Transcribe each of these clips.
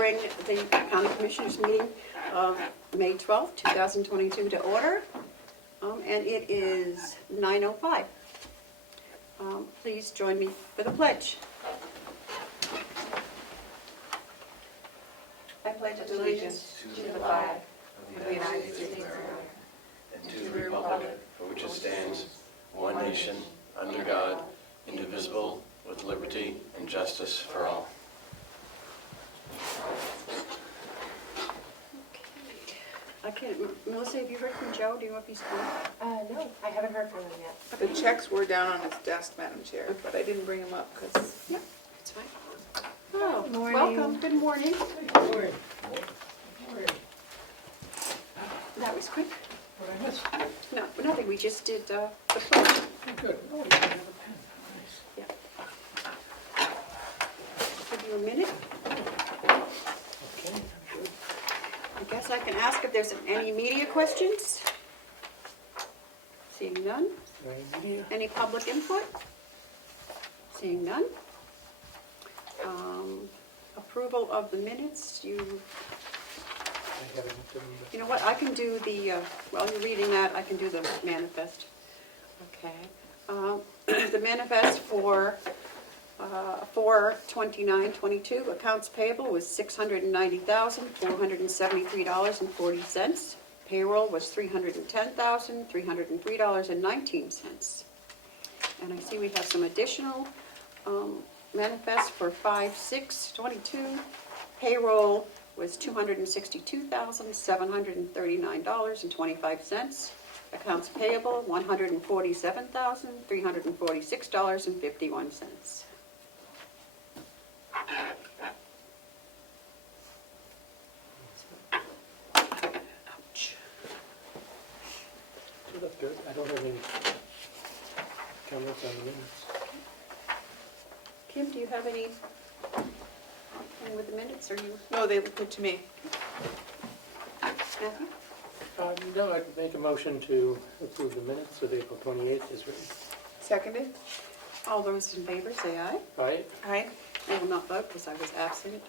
bring the County Commissioners meeting of May 12th, 2022 to order, and it is 9:05. Please join me for the pledge. I pledge allegiance to the flag of the United States of America and to the republic for which it stands, one nation, under God, indivisible, with liberty and justice for all. I can't, Melissa, have you heard from Joe? Do you know if he's coming? No, I haven't heard from him yet. The checks were down on his desk, Madam Chair, but I didn't bring them up because... Yeah, it's fine. Oh, Good morning. welcome. Good morning. That was quick. What I missed? No, nothing. We just did the pledge. Oh, good. Oh, you have a pen. Nice. Yeah. Give you a minute. Okay, I'm good. I guess I can ask if there's any media questions. Seeing none. Any media? Any public input? Seeing none. Approval of the minutes. I haven't done You know what? I can do the, while you're reading that, I can do the manifest. Okay. The manifest for 4/29/22, accounts payable was $690,473.40. Payroll was $310,303.19. And I see we have some additional manifests for 5/6/22. Payroll was $262,739.25. Accounts payable, $147,346.51. Ouch. You look good. I don't have any comments on the minutes. Kim, do you have any with the minutes, or you? No, they look good to me. Matthew? No, I'd make a motion to approve the minutes of April 28th as written. Seconded? All those in favor, say aye. Aye. Aye. I will not vote because I was absent.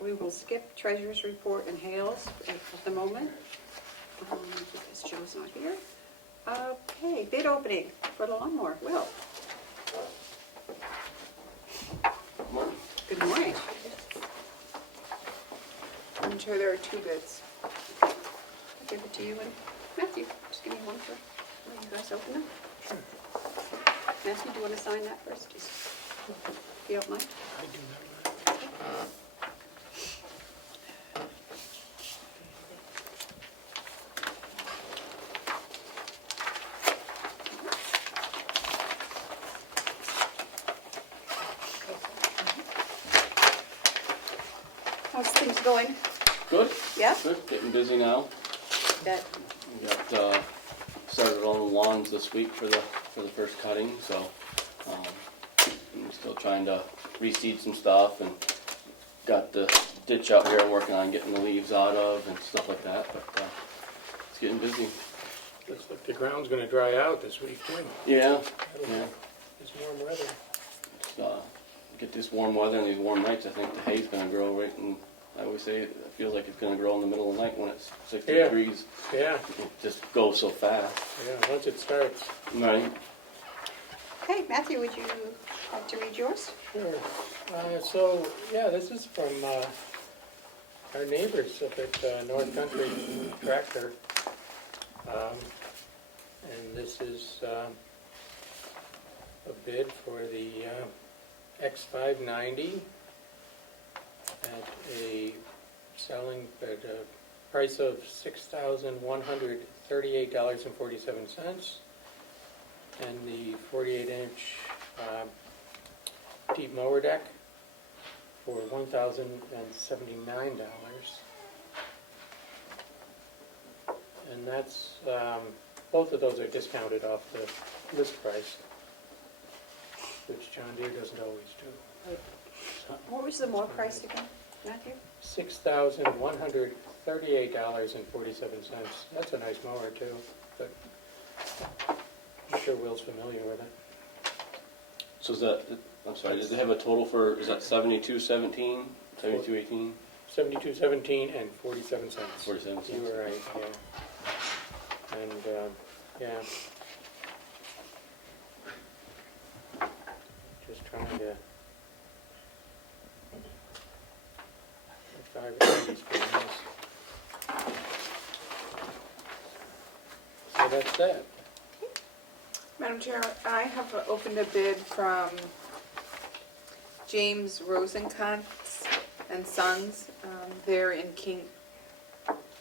We will skip treasurer's report and Hales at the moment, because Joe's not here. Okay, bid opening for the lawnmower. Will. Good morning. I'm sure there are two bids. I'll give it to you and Matthew. Just give me one for when you guys open them. Matthew, do you want to sign that first? Just, if you don't mind. I do not. How's things going? Good, Yeah? good, getting busy now. That, We got, started on the lawns this week for the first cutting, so, I'm still trying to reseed some stuff and got the ditch out here I'm working on getting the leaves out of and stuff like that, but, it's getting busy. Looks like the ground's going to dry out this week, too. Yeah, That'll yeah. be this warm weather. Just, get this warm weather and these warm nights, I think the hay's gonna grow right, and I always say it feels like it's gonna grow in the middle of the night when it's 60 Yeah. degrees. Yeah, It just goes so fast. yeah, once it starts. Right. okay, Matthew, would you like to read yours? Sure. This is from our neighbors up at North Country Tractor. And this is a bid for the X590 at a price of $6,138.47, and the 48-inch deep mower deck for $1,079. And that's, both of those are discounted off the list price, which John Deere doesn't always do. What was the more price again, Matthew? $6,138.47. That's a nice mower too, but I'm sure Will's familiar with it. So is that, I'm sorry, did they have a total for, is that 7217, 7218, 72.17 and 47 cents. 47 You cents? were right, yeah. And, yeah. Just trying to... So that's that. Madam Chair, I have opened a bid from James Rosencrantz and Sons. They're in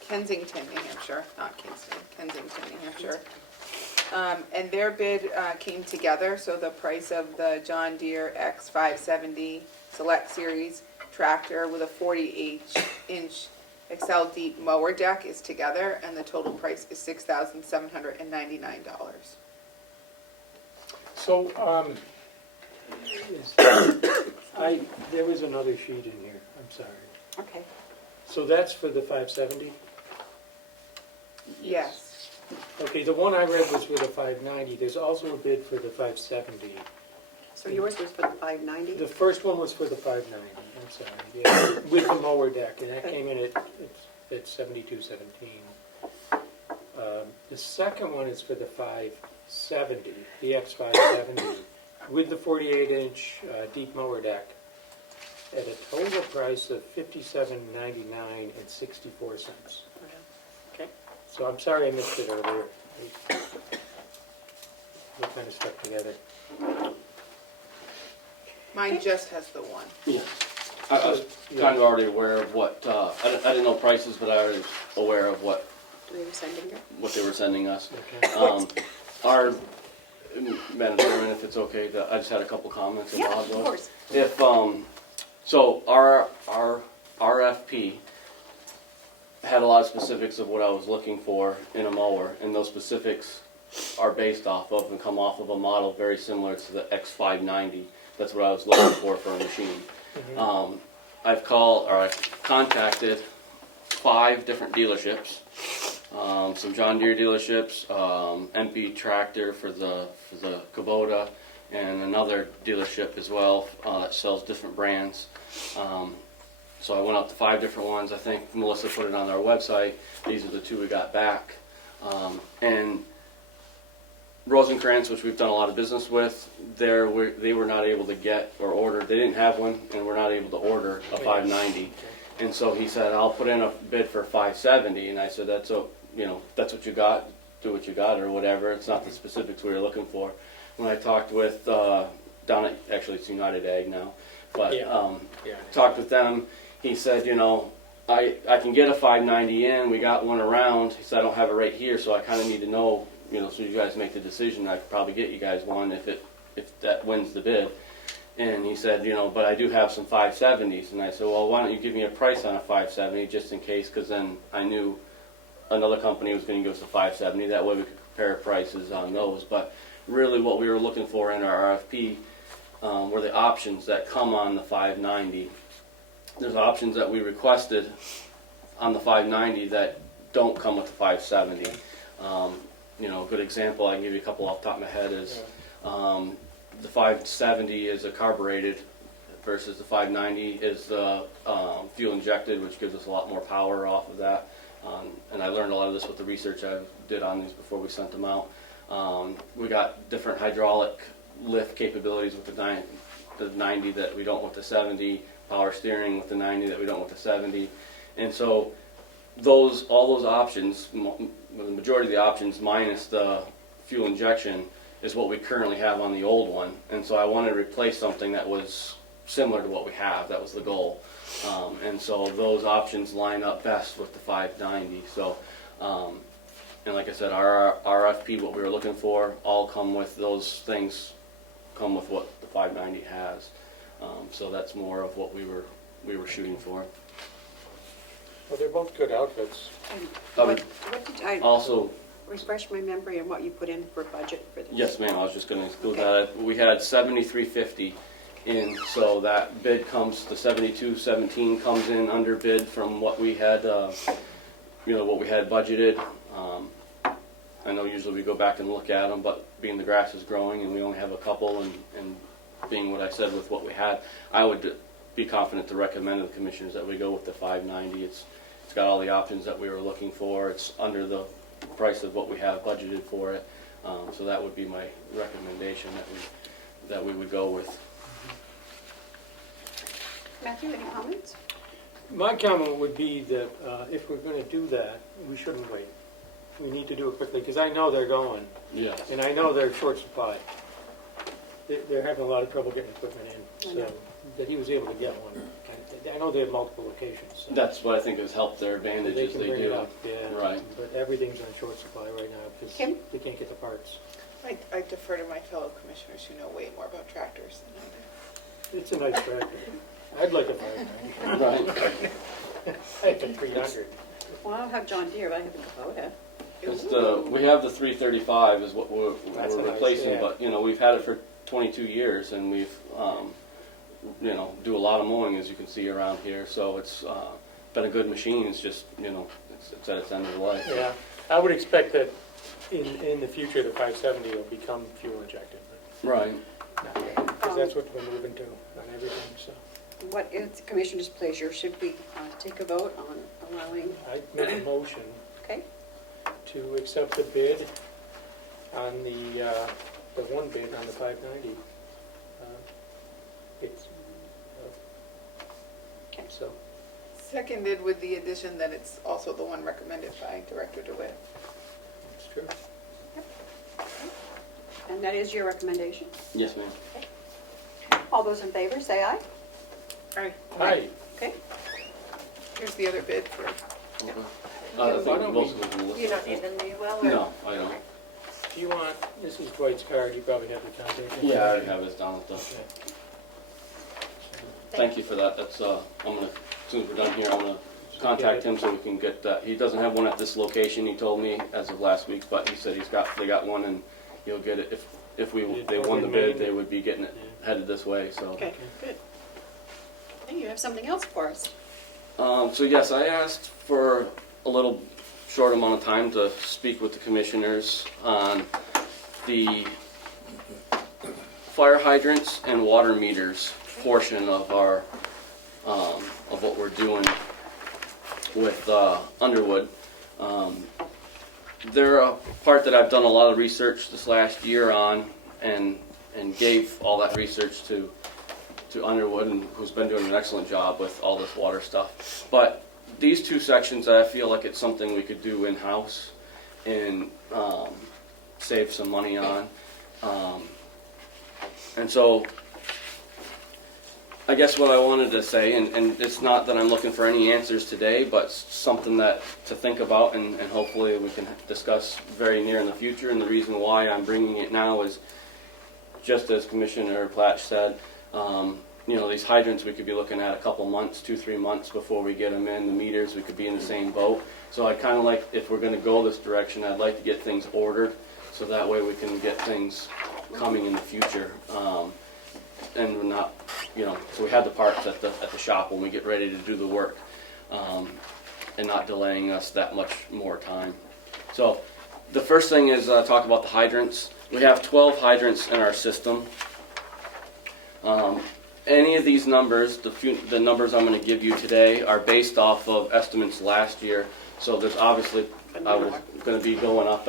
Kensington, New Hampshire, not Kingston, Kensington, New Hampshire. And their bid came together, so the price of the John Deere X570 Select Series tractor with a 40-inch Excel Deep mower deck is together, and the total price is $6,799. So, there was another sheet in here, I'm sorry. Okay. So that's for the 570? Yes. Okay, the one I read was for the 590. There's also a bid for the 570. So yours was for the 590? The first one was for the 590, I'm sorry, yeah, with the mower deck, and that Okay. came in at 72.17. The second one is for the 570, the X570, with the 48-inch deep mower deck, at a total price of $57.99 and 64 cents. Okay. So I'm sorry I missed it earlier. We kind of stuck together. Mine just has the one. Yeah. I was kind of already aware of what, I didn't know prices, but I was aware of what They were sending you? they were sending us. Okay. Our, Madam Chairman, if it's okay, I just had a couple comments. Yeah, about of those. course. If, so our RFP had a lot of specifics of what I was looking for in a mower, and those specifics are based off of and come off of a model very similar to the X590. That's what I was looking for a machine. I've contacted 5 different dealerships, some John Deere dealerships, MP Tractor for the Kubota, and another dealership as well that sells different brands. So I went up to 5 different ones. I think Melissa put it on our website. These are the 2 we got back. And Rosencrantz, which we've done a lot of business with, they were not able to get or order. They didn't have one, and were not able to order a 590. And so he said, "I'll put in a bid for 570." And I said, "That's that's what you got. Do what you got, or whatever. It's not the specifics we were looking for." When I talked with down at it's United Ag now, but talked with them, he said, I can get a 590 in. We got one around. He said, "I don't have it right here, so I kind of need to know." So you guys make the decision. I could probably get you guys one if that wins the bid. And he said, but I do have some 570s. And I said, well, why don't you give me a price on a 570 just in case? Because then I knew another company was going to give us a 570. That way we could compare prices on those. But really, what we were looking for in our RFP were the options that come on the 590. There's options that we requested on the 590 that don't come with the 570. A good example, I can give you a couple off the top of my head, is the 570 is a carbureted versus the 590 is the fuel injected, which gives us a lot more power off of that. And I learned a lot of this with the research I did on these before we sent them out. We got different hydraulic lift capabilities with the 90 that we don't with the 70, power steering with the 90 that we don't with the 70. And so all those options, the majority of the options minus the fuel injection, is what we currently have on the old one. And so I wanted to replace something that was similar to what we have. That was the goal. And so those options line up best with the 590. So, and like I said, our RFP, what we were looking for, all come with those things, come with what the 590 has. So that's more of what we were shooting for. Well, they're both good outfits. And Um, what did I Also, refresh my memory on what you put in for budget for this? yes, ma'am. I was just going to include that. We had $7,350 in, so that bid comes, the 7217 comes in under bid from what we had, what we had budgeted. I know usually we go back and look at them, but being the grass is growing and we only have a couple, and being what I said with what we had, I would be confident to recommend to the commissioners that we go with the 590. It's got all the options that we were looking for. It's under the price of what we have budgeted for it. So that would be my recommendation that we would go with. Matthew, any comments? My comment would be that if we're going to do that, we shouldn't wait. We need to do it quickly, because I know they're going, Yes. and I know they're short supply. They're having a lot of trouble getting equipment in, so that he was able to get one. I know they have multiple locations. So That's what I think has helped their advantage they is can they bring do. it up, yeah. Right. But everything's on short supply right now because Kim? they can't get the parts. I defer to my fellow commissioners who know way more about tractors than I do. It's a nice tractor. I'd like a 590. Right. I have a 300. Well, I don't have John Deere, but I have a Kubota. We have the 335 is what we're That's a nice, replacing, yeah. but we've had it for 22 years, and we've do a lot of mowing, as you can see around here. So it's been a good machine. It's just it's at its end of the life. Yeah, I would expect that in the future the 570 will become fuel injected, Right. because that's what we're moving to on everything. So What is the commissioner's pleasure? Should we take a vote on allowing, I make a motion okay? to accept the bid on the one bid on the 590. It's Okay. so Seconded with the addition that it's also the one recommended by Director DeWitt. it's true. And that is your recommendation? Yes, ma'am. All those in favor, say aye. All right, Hi. Okay. here's the other bid for, Okay. Why I think don't most we- of them will You listen. don't need them, do you? Well, or- No, I don't. Do you want, this is Dwight's card, you probably have the contact information. Yeah, I already have this down at the. Okay. Thank you for that. That's I'm gonna, as soon as we're done here, I'm gonna contact him so we can get that. He doesn't have one at this location, he told me, as of last week, but he said they got one, and he'll get it. If they won the bid, they would be getting it headed this way, so. Okay, good. Hey, you have something else for us? So yes, I asked for a little short amount of time to speak with the commissioners on the fire hydrants and water meters portion of our, of what we're doing with Underwood. They're a part that I've done a lot of research this last year on, and gave all that research to Underwood, and who's been doing an excellent job with all this water stuff. But these two sections, I feel like it's something we could do in-house and save some money on. And so I guess what I wanted to say, and it's not that I'm looking for any answers today, but something that to think about, and hopefully we can discuss very near in the future. And the reason why I'm bringing it now is, just as Commissioner Platch said, these hydrants we could be looking at a couple months, 2-3 months before we get them in. The meters, we could be in the same boat. So I kind of like, if we're going to go this direction, I'd like to get things ordered, so that way we can get things coming in the future. And we're not, so we have the parts at the shop when we get ready to do the work, and not delaying us that much more time. So the first thing is talk about the hydrants. We have 12 hydrants in our system. Any of these numbers, the numbers I'm going to give you today, are based off of estimates last year. So there's obviously, I was going to be going up,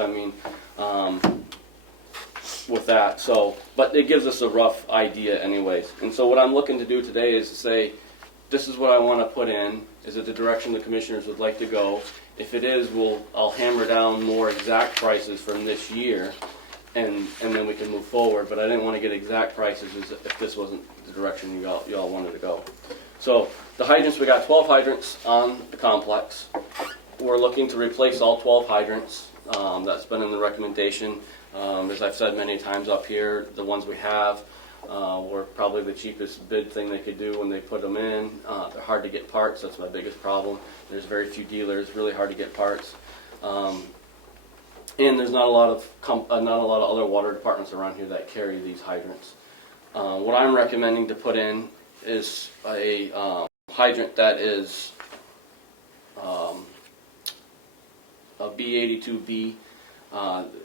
with that. So, but it gives us a rough idea anyways. And so what I'm looking to do today is to say, this is what I want to put in. Is it the direction the commissioners would like to go? If it is, I'll hammer down more exact prices from this year, and then we can move forward. But I didn't want to get exact prices if this wasn't the direction y'all wanted to go. So the hydrants, we got 12 hydrants on the complex. We're looking to replace all 12 hydrants. That's been in the recommendation. As I've said many times up here, the ones we have were probably the cheapest bid thing they could do when they put them in. They're hard to get parts. That's my biggest problem. There's very few dealers, really hard to get parts. And there's not a lot of other water departments around here that carry these hydrants. What I'm recommending to put in is a hydrant that is a B82B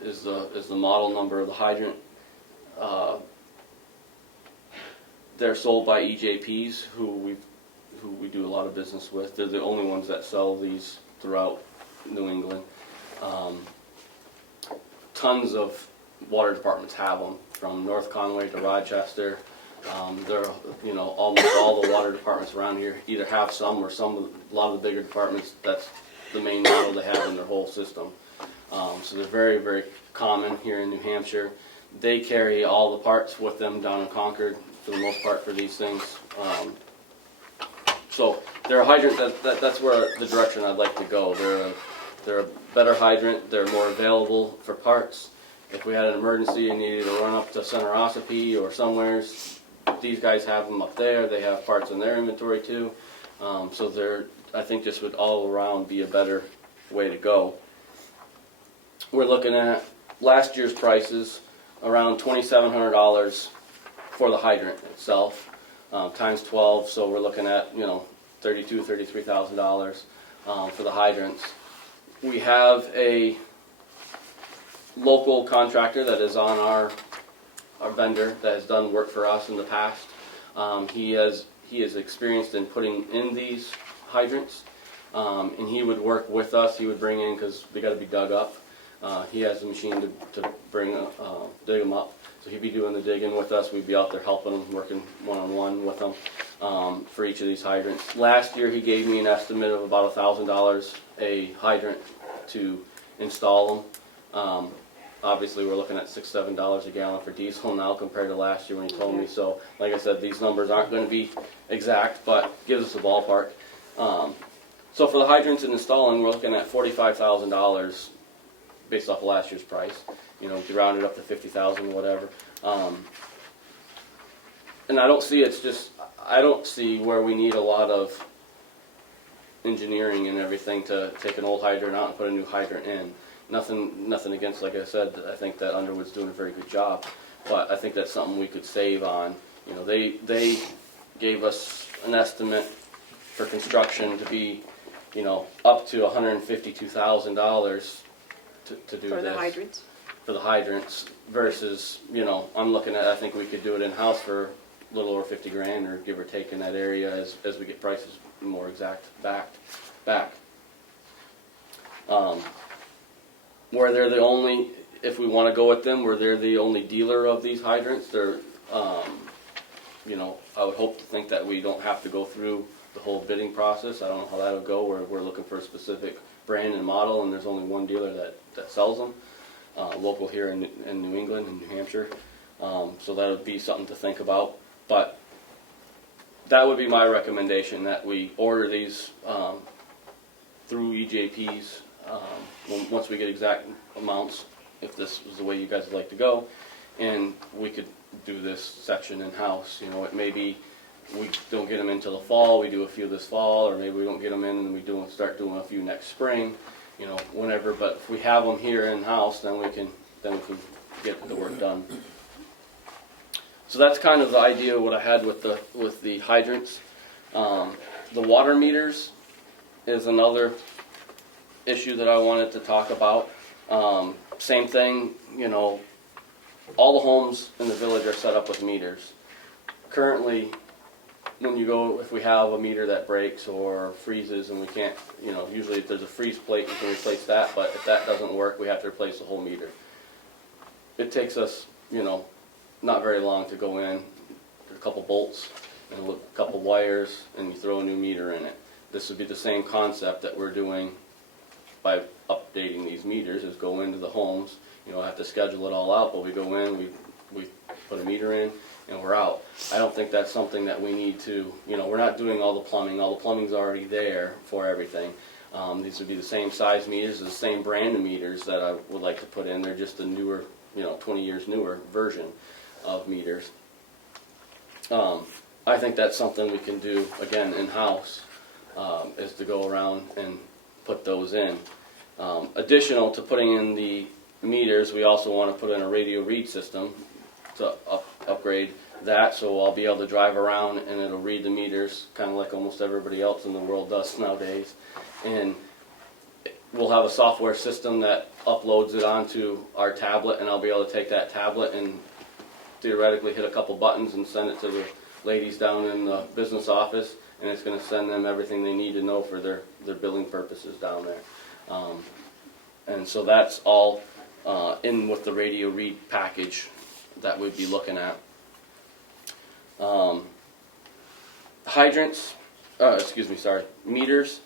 is the model number of the hydrant. They're sold by EJPs, who we do a lot of business with. They're the only ones that sell these throughout New England. Tons of water departments have them, from North Conway to Rochester. They're, almost all the water departments around here either have some, or a lot of the bigger departments, that's the main model they have in their whole system. So they're very, very common here in New Hampshire. They carry all the parts with them down in Concord, for the most part, for these things. So they're a hydrant that's where the direction I'd like to go. They're a better hydrant. They're more available for parts. If we had an emergency and needed to run up to Center Ossipee or somewheres, these guys have them up there. They have parts in their inventory too. So I think this would all around be a better way to go. We're looking at last year's prices, around $2,700 for the hydrant itself, times 12. So we're looking at $32,000, $33,000 for the hydrants. We have a local contractor that is on our vendor that has done work for us in the past. He is experienced in putting in these hydrants, and he would work with us. He would bring in, because they got to be dug up. He has a machine to dig them up. So he'd be doing the digging with us. We'd be out there helping him, working one-on-one with him for each of these hydrants. Last year he gave me an estimate of about $1,000 a hydrant to install them. Obviously we're looking at $6, $7 a gallon for diesel now compared to last year when he told me. So like I said, these numbers aren't going to be exact, but gives us a ballpark. So for the hydrants and installing, we're looking at $45,000 based off of last year's price. If you round it up to 50,000, whatever. And I don't see where we need a lot of engineering and everything to take an old hydrant out and put a new hydrant in. Nothing against, like I said, I think that Underwood's doing a very good job, but I think that's something we could save on. They gave us an estimate for construction to be, up to $152,000 to do For this. the hydrants? For the hydrants versus, I'm looking at, I think we could do it in-house for a little over 50 grand, or give or take in that area, as we get prices more exact back. Where they're the only, if we want to go with them, where they're the only dealer of these hydrants, they're, I would hope to think that we don't have to go through the whole bidding process. I don't know how that would go, where we're looking for a specific brand and model, and there's only one dealer that sells them, local here in New England and New Hampshire. So that would be something to think about. But that would be my recommendation, that we order these through EJPs once we get exact amounts, if this was the way you guys would like to go, and we could do this section in-house. It may be we don't get them until the fall, we do a few this fall, or maybe we don't get them in and we start doing a few next spring, whenever. But if we have them here in-house, then we can get the work done. So that's kind of the idea of what I had with the hydrants. The water meters is another issue that I wanted to talk about. Same thing, all the homes in the village are set up with meters. Currently, if we have a meter that breaks or freezes and we can't, usually if there's a freeze plate, we can replace that, but if that doesn't work, we have to replace the whole meter. It takes us, not very long to go in, a couple bolts and a couple wires, and you throw a new meter in it. This would be the same concept that we're doing by updating these meters, is go into the homes. I have to schedule it all out, but we go in, we put a meter in, and we're out. I don't think that's something that we need to, we're not doing all the plumbing. All the plumbing's already there for everything. These would be the same size meters, the same brand of meters that I would like to put in. They're just the newer, 20 years newer version of meters. I think that's something we can do, again, in-house, is to go around and put those in. Additional to putting in the meters, we also want to put in a radio read system to upgrade that, so I'll be able to drive around and it'll read the meters, kind of like almost everybody else in the world does nowadays. And we'll have a software system that uploads it onto our tablet, and I'll be able to take that tablet and theoretically hit a couple buttons and send it to the ladies down in the business office, and it's going to send them everything they need to know for their billing purposes down there. And so that's all in with the radio read package that we'd be looking at. Hydrants, meters.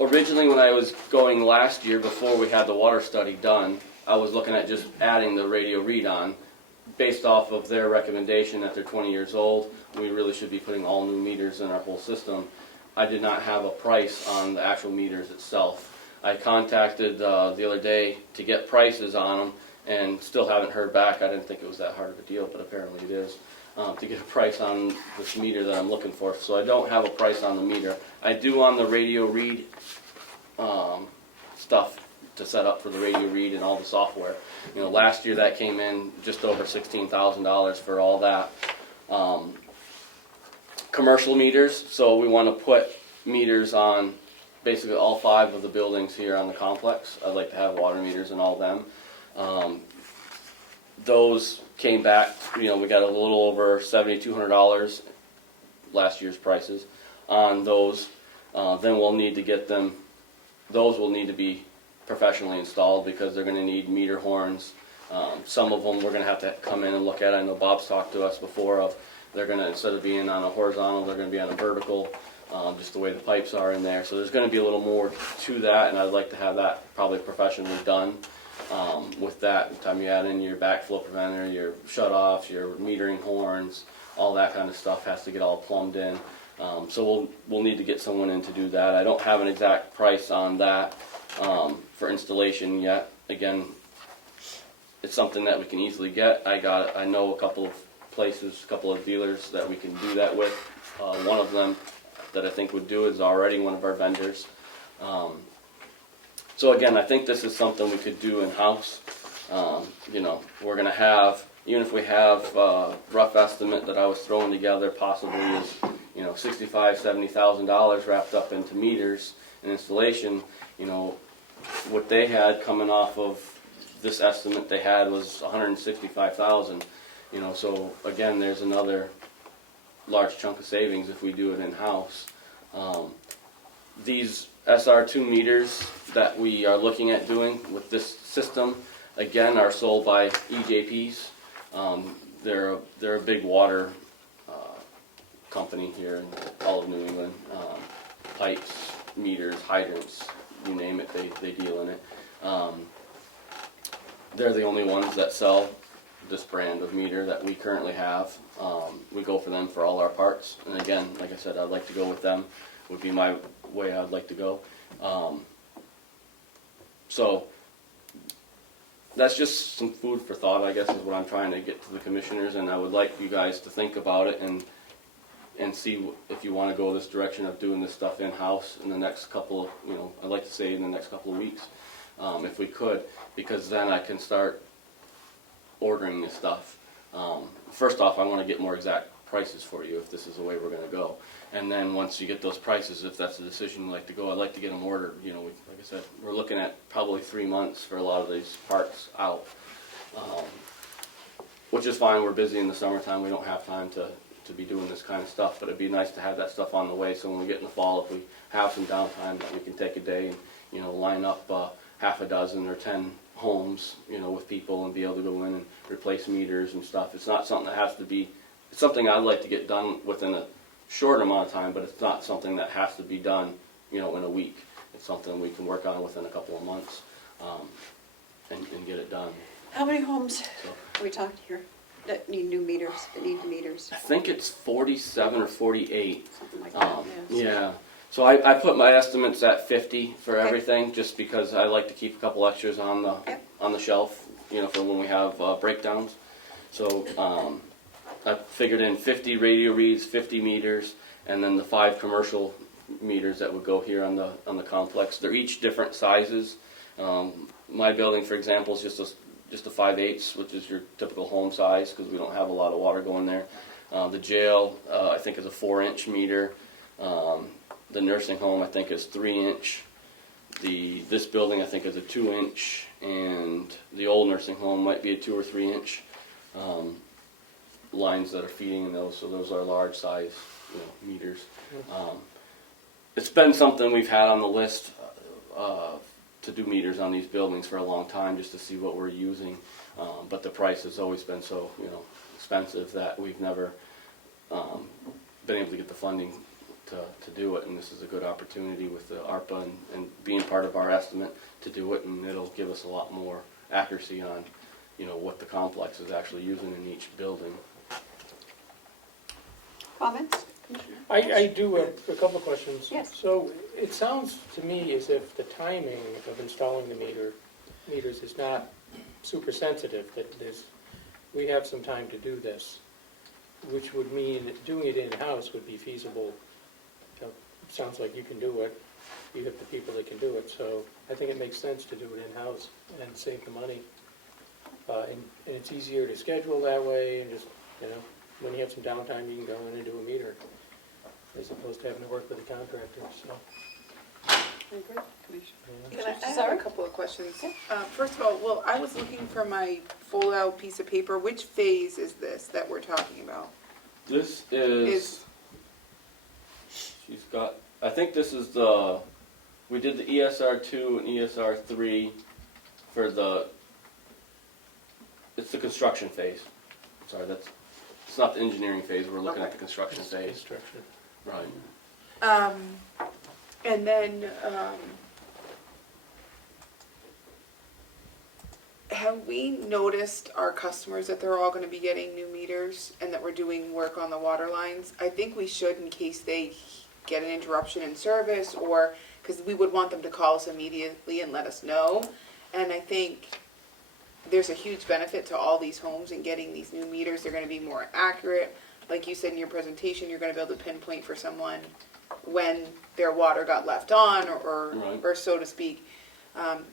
Originally, when I was going last year, before we had the water study done, I was looking at just adding the radio read on, based off of their recommendation that they're 20 years old. We really should be putting all new meters in our whole system. I did not have a price on the actual meters itself. I contacted the other day to get prices on them, and still haven't heard back. I didn't think it was that hard of a deal, but apparently it is, to get a price on this meter that I'm looking for. So I don't have a price on the meter. I do on the radio read stuff to set up for the radio read and all the software. You know, last year that came in just over $16,000 for all that. Commercial meters, so we want to put meters on basically all 5 of the buildings here on the complex. I'd like to have water meters in all of them. Those came back, you know, we got a little over $7,200 last year's prices on those. Then we'll need to get them, those will need to be professionally installed because they're going to need meter horns. Some of them we're going to have to come in and look at. I know Bob's talked to us before of they're going to, instead of being on a horizontal, they're going to be on a vertical, just the way the pipes are in there. So there's going to be a little more to that, and I'd like to have that probably professionally done. With that, by the time you add in your backflow preventer, your shutoffs, your metering horns, all that kind of stuff has to get all plumbed in. So we'll need to get someone in to do that. I don't have an exact price on that for installation yet. Again, it's something that we can easily get. I know a couple of places, a couple of dealers that we can do that with. One of them that I think would do it is already one of our vendors. So again, I think this is something we could do in-house. You know, we're going to have, even if we have a rough estimate that I was throwing together, possibly is, you know, $65,000, $70,000 wrapped up into meters and installation. You know, what they had coming off of this estimate they had was $165,000. You know, so again, there's another large chunk of savings if we do it in-house. These SR2 meters that we are looking at doing with this system, again, are sold by EJPs. They're a big water company here in all of New England. Pipes, meters, hydrants, you name it, they deal in it. They're the only ones that sell this brand of meter that we currently have. We go for them for all our parts, and again, like I said, I'd like to go with them. Would be my way I'd like to go. So that's just some food for thought, I guess, is what I'm trying to get to the commissioners, and I would like you guys to think about it and see if you want to go this direction of doing this stuff in-house in the next couple of, you know, I'd like to say in the next couple of weeks, if we could, because then I can start ordering this stuff. First off, I want to get more exact prices for you if this is the way we're going to go. And then once you get those prices, if that's the decision you'd like to go, I'd like to get them ordered. You know, like I said, we're looking at probably 3 months for a lot of these parts out, which is fine. We're busy in the summertime. We don't have time to be doing this kind of stuff, but it'd be nice to have that stuff on the way so when we get in the fall, if we have some downtime, that we can take a day and, you know, line up half a dozen or 10 homes, you know, with people and be able to go in and replace meters and stuff. It's not something that has to be, it's something I'd like to get done within a short amount of time, but it's not something that has to be done, you know, in a week. It's something we can work on within a couple of months and get it done. How many homes are we talking here that need new meters, that need the meters? I think it's 47 or 48. Something like that, yes. Yeah. So I put my estimates at 50 for everything, just because I like to keep a couple extras on the shelf, you know, for when we have breakdowns. So I figured in 50 radio reads, 50 meters, and then the 5 commercial meters that would go here on the complex. They're each different sizes. My building, for example, is just just a 5/8, which is your typical home size, because we don't have a lot of water going there. The jail, I think, is a 4-inch meter. The nursing home, I think, is 3-inch. This building, I think, is a 2-inch, and the old nursing home might be a 2 or 3-inch lines that are feeding in those. So those are large size, meters. It's been something we've had on the list to do meters on these buildings for a long time, just to see what we're using. But the price has always been so expensive that we've never been able to get the funding to do it, and this is a good opportunity with the ARPA and being part of our estimate to do it, and it'll give us a lot more accuracy on what the complex is actually using in each building. Comments? I do have a couple of questions. Yes. So it sounds to me as if the timing of installing the meters is not super sensitive, that we have some time to do this, which would mean that doing it in-house would be feasible. Sounds like you can do it. You have the people that can do it, so I think it makes sense to do it in-house and save the money. And it's easier to schedule that way, and just, when you have some downtime, you can go in and do a meter, as opposed to having to work with a contractor, so. I agree, Commissioner. I have Sorry? a couple of questions. First of all, I was looking for my fold-out piece of paper. Which phase is this that we're talking about? This is she's got, I think this is we did the ESR2 and ESR3 for it's the construction phase. Sorry, it's not the engineering phase, we're looking at the construction phase. Construction. Right. And then, have we noticed our customers that they're all going to be getting new meters and that we're doing work on the water lines? I think we should, in case they get an interruption in service, or because we would want them to call us immediately and let us know. And I think there's a huge benefit to all these homes in getting these new meters. They're going to be more accurate. Like you said in your presentation, you're going to be able to pinpoint for someone when their water got left on, or so to speak.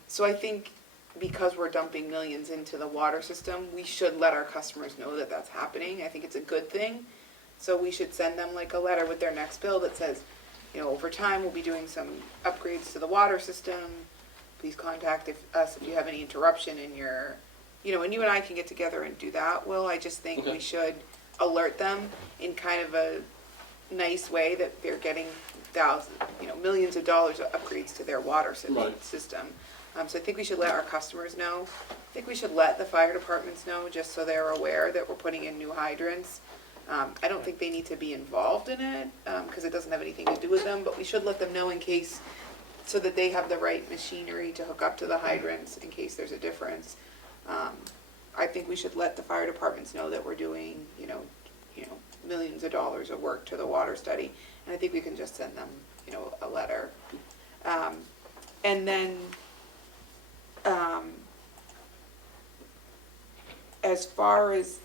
So I think because we're dumping millions into the water system, we should let our customers know that that's happening. I think it's a good thing. So we should send them like a letter with their next bill that says, over time we'll be doing some upgrades to the water system. Please contact us if you have any interruption in your, and you and I can get together and do that. Will, I just think we should alert them in kind of a nice way that they're getting millions of dollars of upgrades to their water system. So I think we should let our customers know. I think we should let the fire departments know, just so they're aware that we're putting in new hydrants. I don't think they need to be involved in it, because it doesn't have anything to do with them, but we should let them know in case, so that they have the right machinery to hook up to the hydrants in case there's a difference. I think we should let the fire departments know that we're doing, millions of dollars of work to the water study, and I think we can just send them, a letter. And then, as far as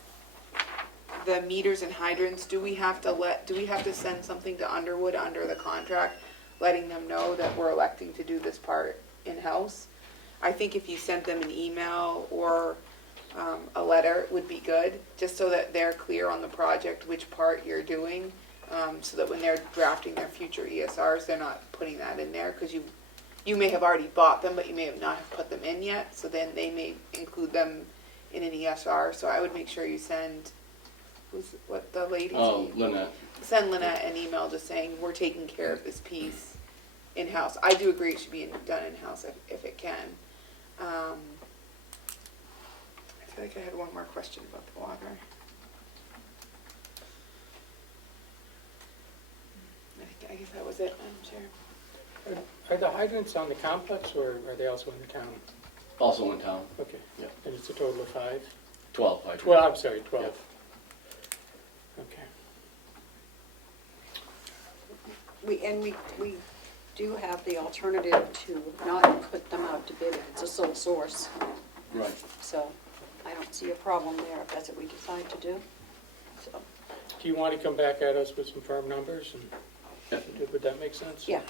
the meters and hydrants, do we have to send something to Underwood under the contract, letting them know that we're electing to do this part in-house? I think if you sent them an email or a letter would be good, just so that they're clear on the project, which part you're doing, so that when they're drafting their future ESRs, they're not putting that in there, because you may have already bought them, but you may have not have put them in yet, so then they may include them in an ESR. So I would make sure you send, what the lady's name? Lynette. Send Lynette an email just saying, we're taking care of this piece in-house. I do agree it should be done in-house if it can. I feel like I had one more question about the water. I guess that was it, Madam Chair. Are the hydrants on the complex, or are they also in the town? Also in town. Okay. Yeah. And it's a total of 5? 12 hydrants. 12, I'm sorry, 12. Yeah. Okay. We do have the alternative to not put them out to bid if it's a sole source. Right. So I don't see a problem there if that's what we decide to do. So, Do you want to come back at us with some firm numbers? And Yeah. would that make sense? yeah.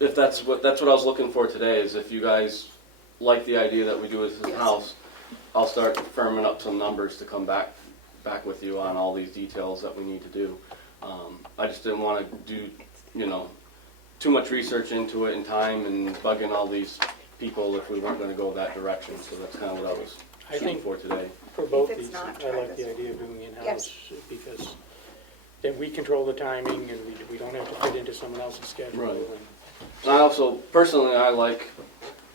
If that's what I was looking for today, is if you guys like the idea that we do this Yes. in-house, I'll start firming up some numbers to come back with you on all these details that we need to do. I just didn't want to do, too much research into it in time and bugging all these people if we weren't going to go that direction. So that's kind of what I was I shooting think for today. for both If it's these, not, I try like this the one. idea of doing in-house Yes. because then we control the timing and we don't have to fit into someone else's schedule. Right. And And I also, personally, I like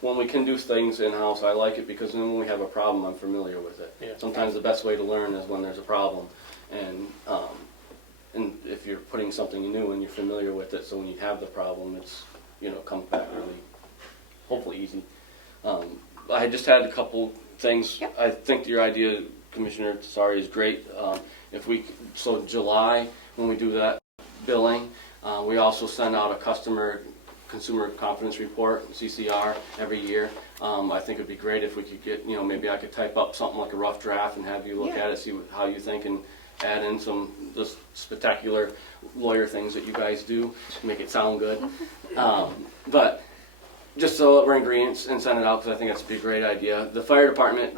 when we can do things in-house. I like it because then when we have a problem, I'm familiar with it. Yeah. Sometimes the best way to learn is when there's a problem, and if you're putting something new and you're familiar with it, so when you have the problem, it's comes back really, hopefully easy. I just had a couple things. Yep. I think your idea, Commissioner, is great. So July when we do that billing, we also send out a consumer confidence report, CCR, every year. I think it'd be great if we could get, maybe I could type up something like a rough draft and have you look Yeah. at it, see how you think, and add in some just spectacular lawyer things that you guys do to make it sound good. But just so that we're ingredients and send it out, because I think that's a great idea. The fire department,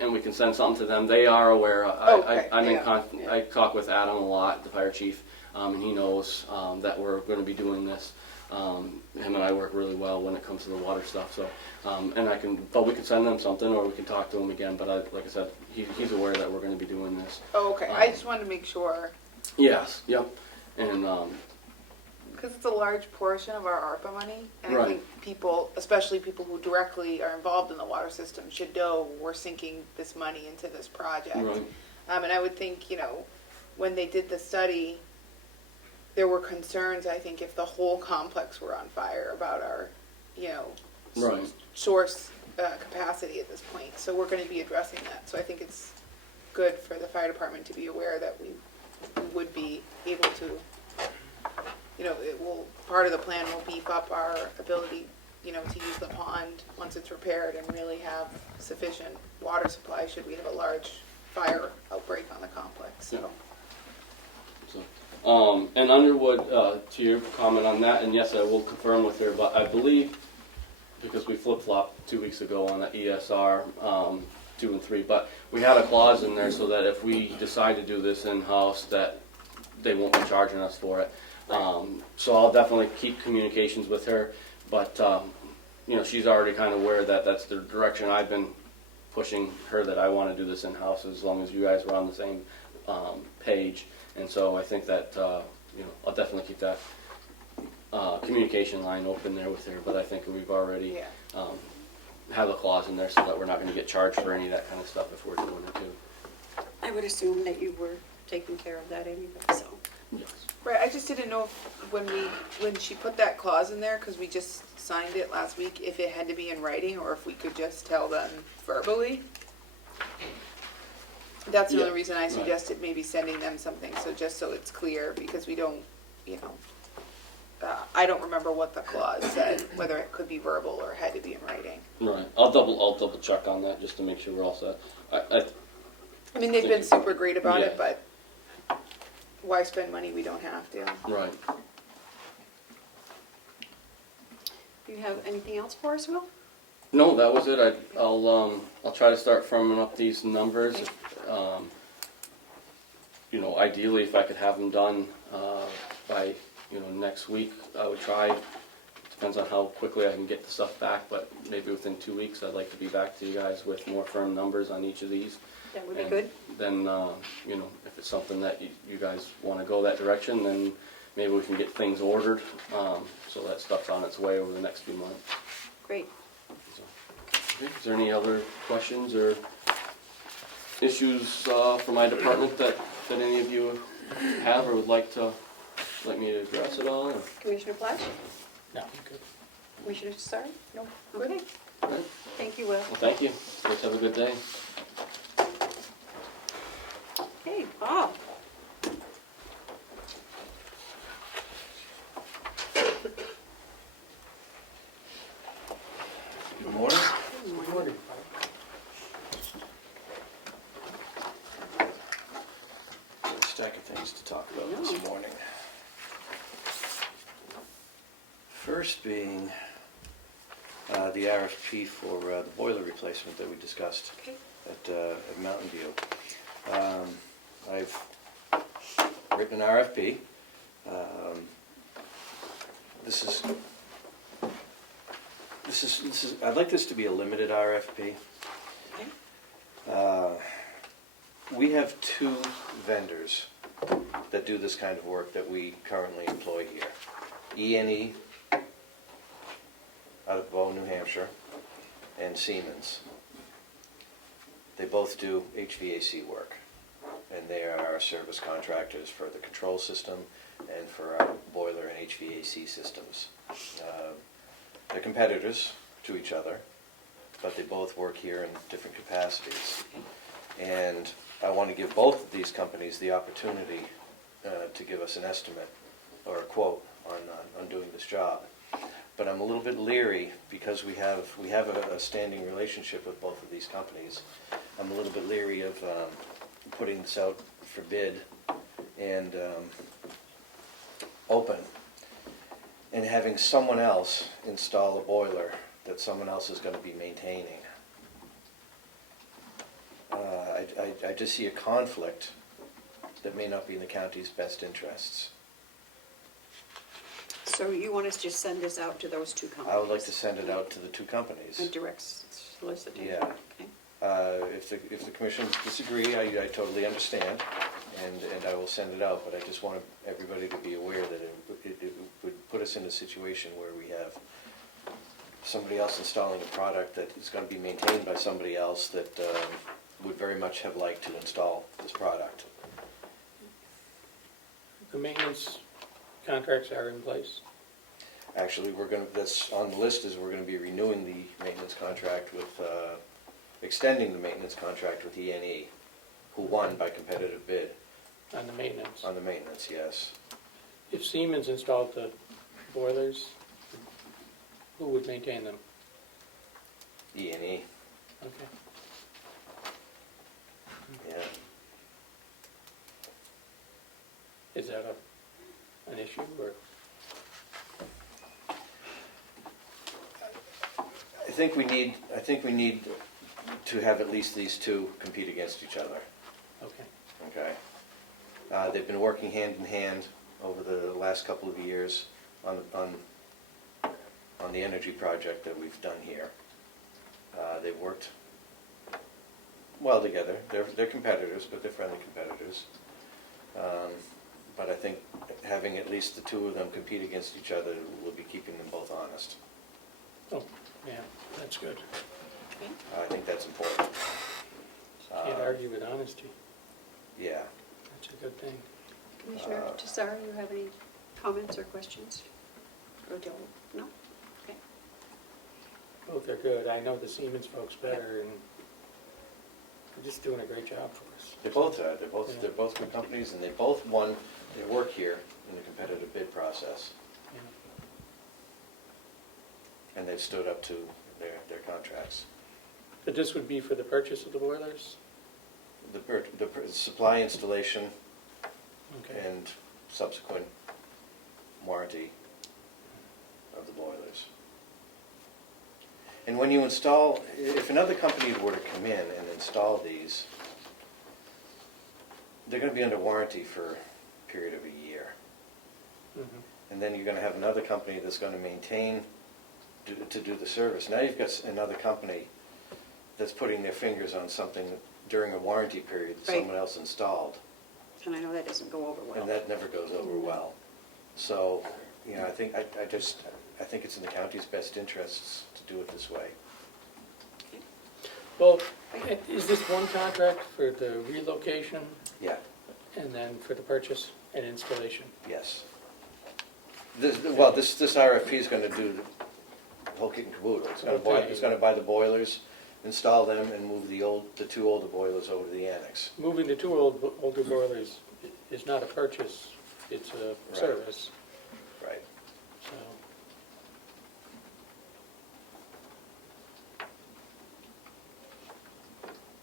and we can send something to them. They are aware. Okay, I'm in yeah. I talk with Adam a lot, the fire chief, and he knows that we're going to be doing this. Him and I work really well when it comes to the water stuff. So, but we can send them something, or we can talk to him again. But like I said, he's aware that we're going to be doing this. Oh, okay. I just wanted to make sure, Yes. Yep. And because it's a large portion of our ARPA money, and I Right. think people, especially people who directly are involved in the water system, should know we're sinking this money into this project. right. And I would think, when they did the study, there were concerns, I think, if the whole complex were on fire about our, Right. source capacity at this point. So we're going to be addressing that. So I think it's good for the fire department to be aware that we would be able to, part of the plan will beef up our ability, to use the pond once it's repaired and really have sufficient water supply should we have a large fire outbreak on the complex. So. So, and Underwood, to your comment on that, and yes, I will confirm with her, but I believe, because we flip-flopped 2 weeks ago on the ESR 2 and 3, but we had a clause in there so that if we decide to do this in-house, that they won't be charging us for it. So I'll definitely keep communications with her, but she's already kind of aware that that's the direction I've been pushing her, that I want to do this in-house as long as you guys were on the same page. And so I think that I'll definitely keep that communication line open there with her. But I think we've already have a clause in there so that we're not going to get charged for any of that kind of stuff if we're doing it too. I would assume that you were taking care of that anyway, so. Yes. Right, I just didn't know if when she put that clause in there, because we just signed it last week, if it had to be in writing or if we could just tell them verbally. That's the Yeah, only reason I right. suggested maybe sending them something, so just so it's clear, because we don't, I don't remember what the clause said, whether it could be verbal or had to be in writing. Right. I'll double check on that just to make sure we're all set. I mean, they've been super great about it, Yeah. but why spend money we don't have to? Right. Do you have anything else for us, Will? No, that was it. I'll try to start firming up these numbers. Ideally, if I could have them done by next week, I would try. Depends on how quickly I can get the stuff back, but maybe within 2 weeks, I'd like to be back to you guys with more firm numbers on each of these. That would be And good. Then, if it's something that you guys want to go that direction, then maybe we can get things ordered so that stuff's on its way over the next few months. Great. So, okay. Is there any other questions or issues for my department that any of you have or would like me to address at all? Or? Commissioner Flash? no, good. Commissioner Sorry? No? Okay. Right. Thank you, Will. Well, thank you. Let's have a good day. Hey, Bob. Good morning. Good morning. Got a stack of things to talk about this morning. First being the RFP for the boiler replacement that we discussed Okay. at Mountain View. I've written an RFP. This is, I'd like this to be a limited RFP. Okay. We have 2 vendors that do this kind of work that we currently employ here. E&E out of Bow, New Hampshire, and Siemens. They both do HVAC work, and they are our service contractors for the control system and for our boiler and HVAC systems. They're competitors to each other, but they both work here in different capacities. And I want to give both of these companies the opportunity to give us an estimate or a quote on doing this job. But I'm a little bit leery because we have a standing relationship with both of these companies. I'm a little bit leery of putting this out for bid and open and having someone else install a boiler that someone else is going to be maintaining. I just see a conflict that may not be in the county's best interests. So you want us to just send this out to those 2 companies? I would like to send it out to the 2 companies. And direct solicitation? Yeah. Okay. If the commissions disagree, I totally understand, and I will send it out, but I just want everybody to be aware that it would put us in a situation where we have somebody else installing a product that is going to be maintained by somebody else that would very much have liked to install this product. The maintenance contracts are in place. Actually, that's on the list, is we're going to be renewing the maintenance contract with, extending the maintenance contract with E&E, who won by competitive bid. On the maintenance. On the maintenance, yes. If Siemens installed the boilers, who would maintain them? E&E, Okay. yeah. Is that an issue, or? I think we need to have at least these 2 compete against each other, Okay. okay? They've been working hand in hand over the last couple of years on the energy project that we've done here. They've worked well together. They're competitors, but they're friendly competitors. But I think having at least the 2 of them compete against each other will be keeping them both honest. Oh, yeah, that's good. Okay. I think that's important. Can't argue with honesty. Yeah. That's a good thing. Commissioner Tassara, you have any comments or questions? Or don't? No? Okay. Both are good. I know the Siemens folks better, and they're just doing a great job for us. They both are. They're Yeah. both good companies, and they both won their work here in the competitive bid process, Yeah. and they've stood up to their contracts. But this would be for the purchase of the boilers? The supply, installation, Okay. and subsequent warranty of the boilers. And when you install, if another company were to come in and install these, they're going to be under warranty for a period of a year. Mhm. And then you're going to have another company that's going to maintain, to do the service. Now you've got another company that's putting their fingers on something during a warranty period that Right. someone else installed. And I know that doesn't go over well. And that never goes over well. So, you know, I think it's in the county's best interests to do it this way. Well, is this one contract for the relocation Yeah, and then for the purchase and installation? yes. This RFP is going to do the whole kit and caboodle. It's going to buy the boilers, install them, and move the 2 older boilers over to the annex. Moving the 2 older boilers is not a purchase, it's a Right. service, Right. so.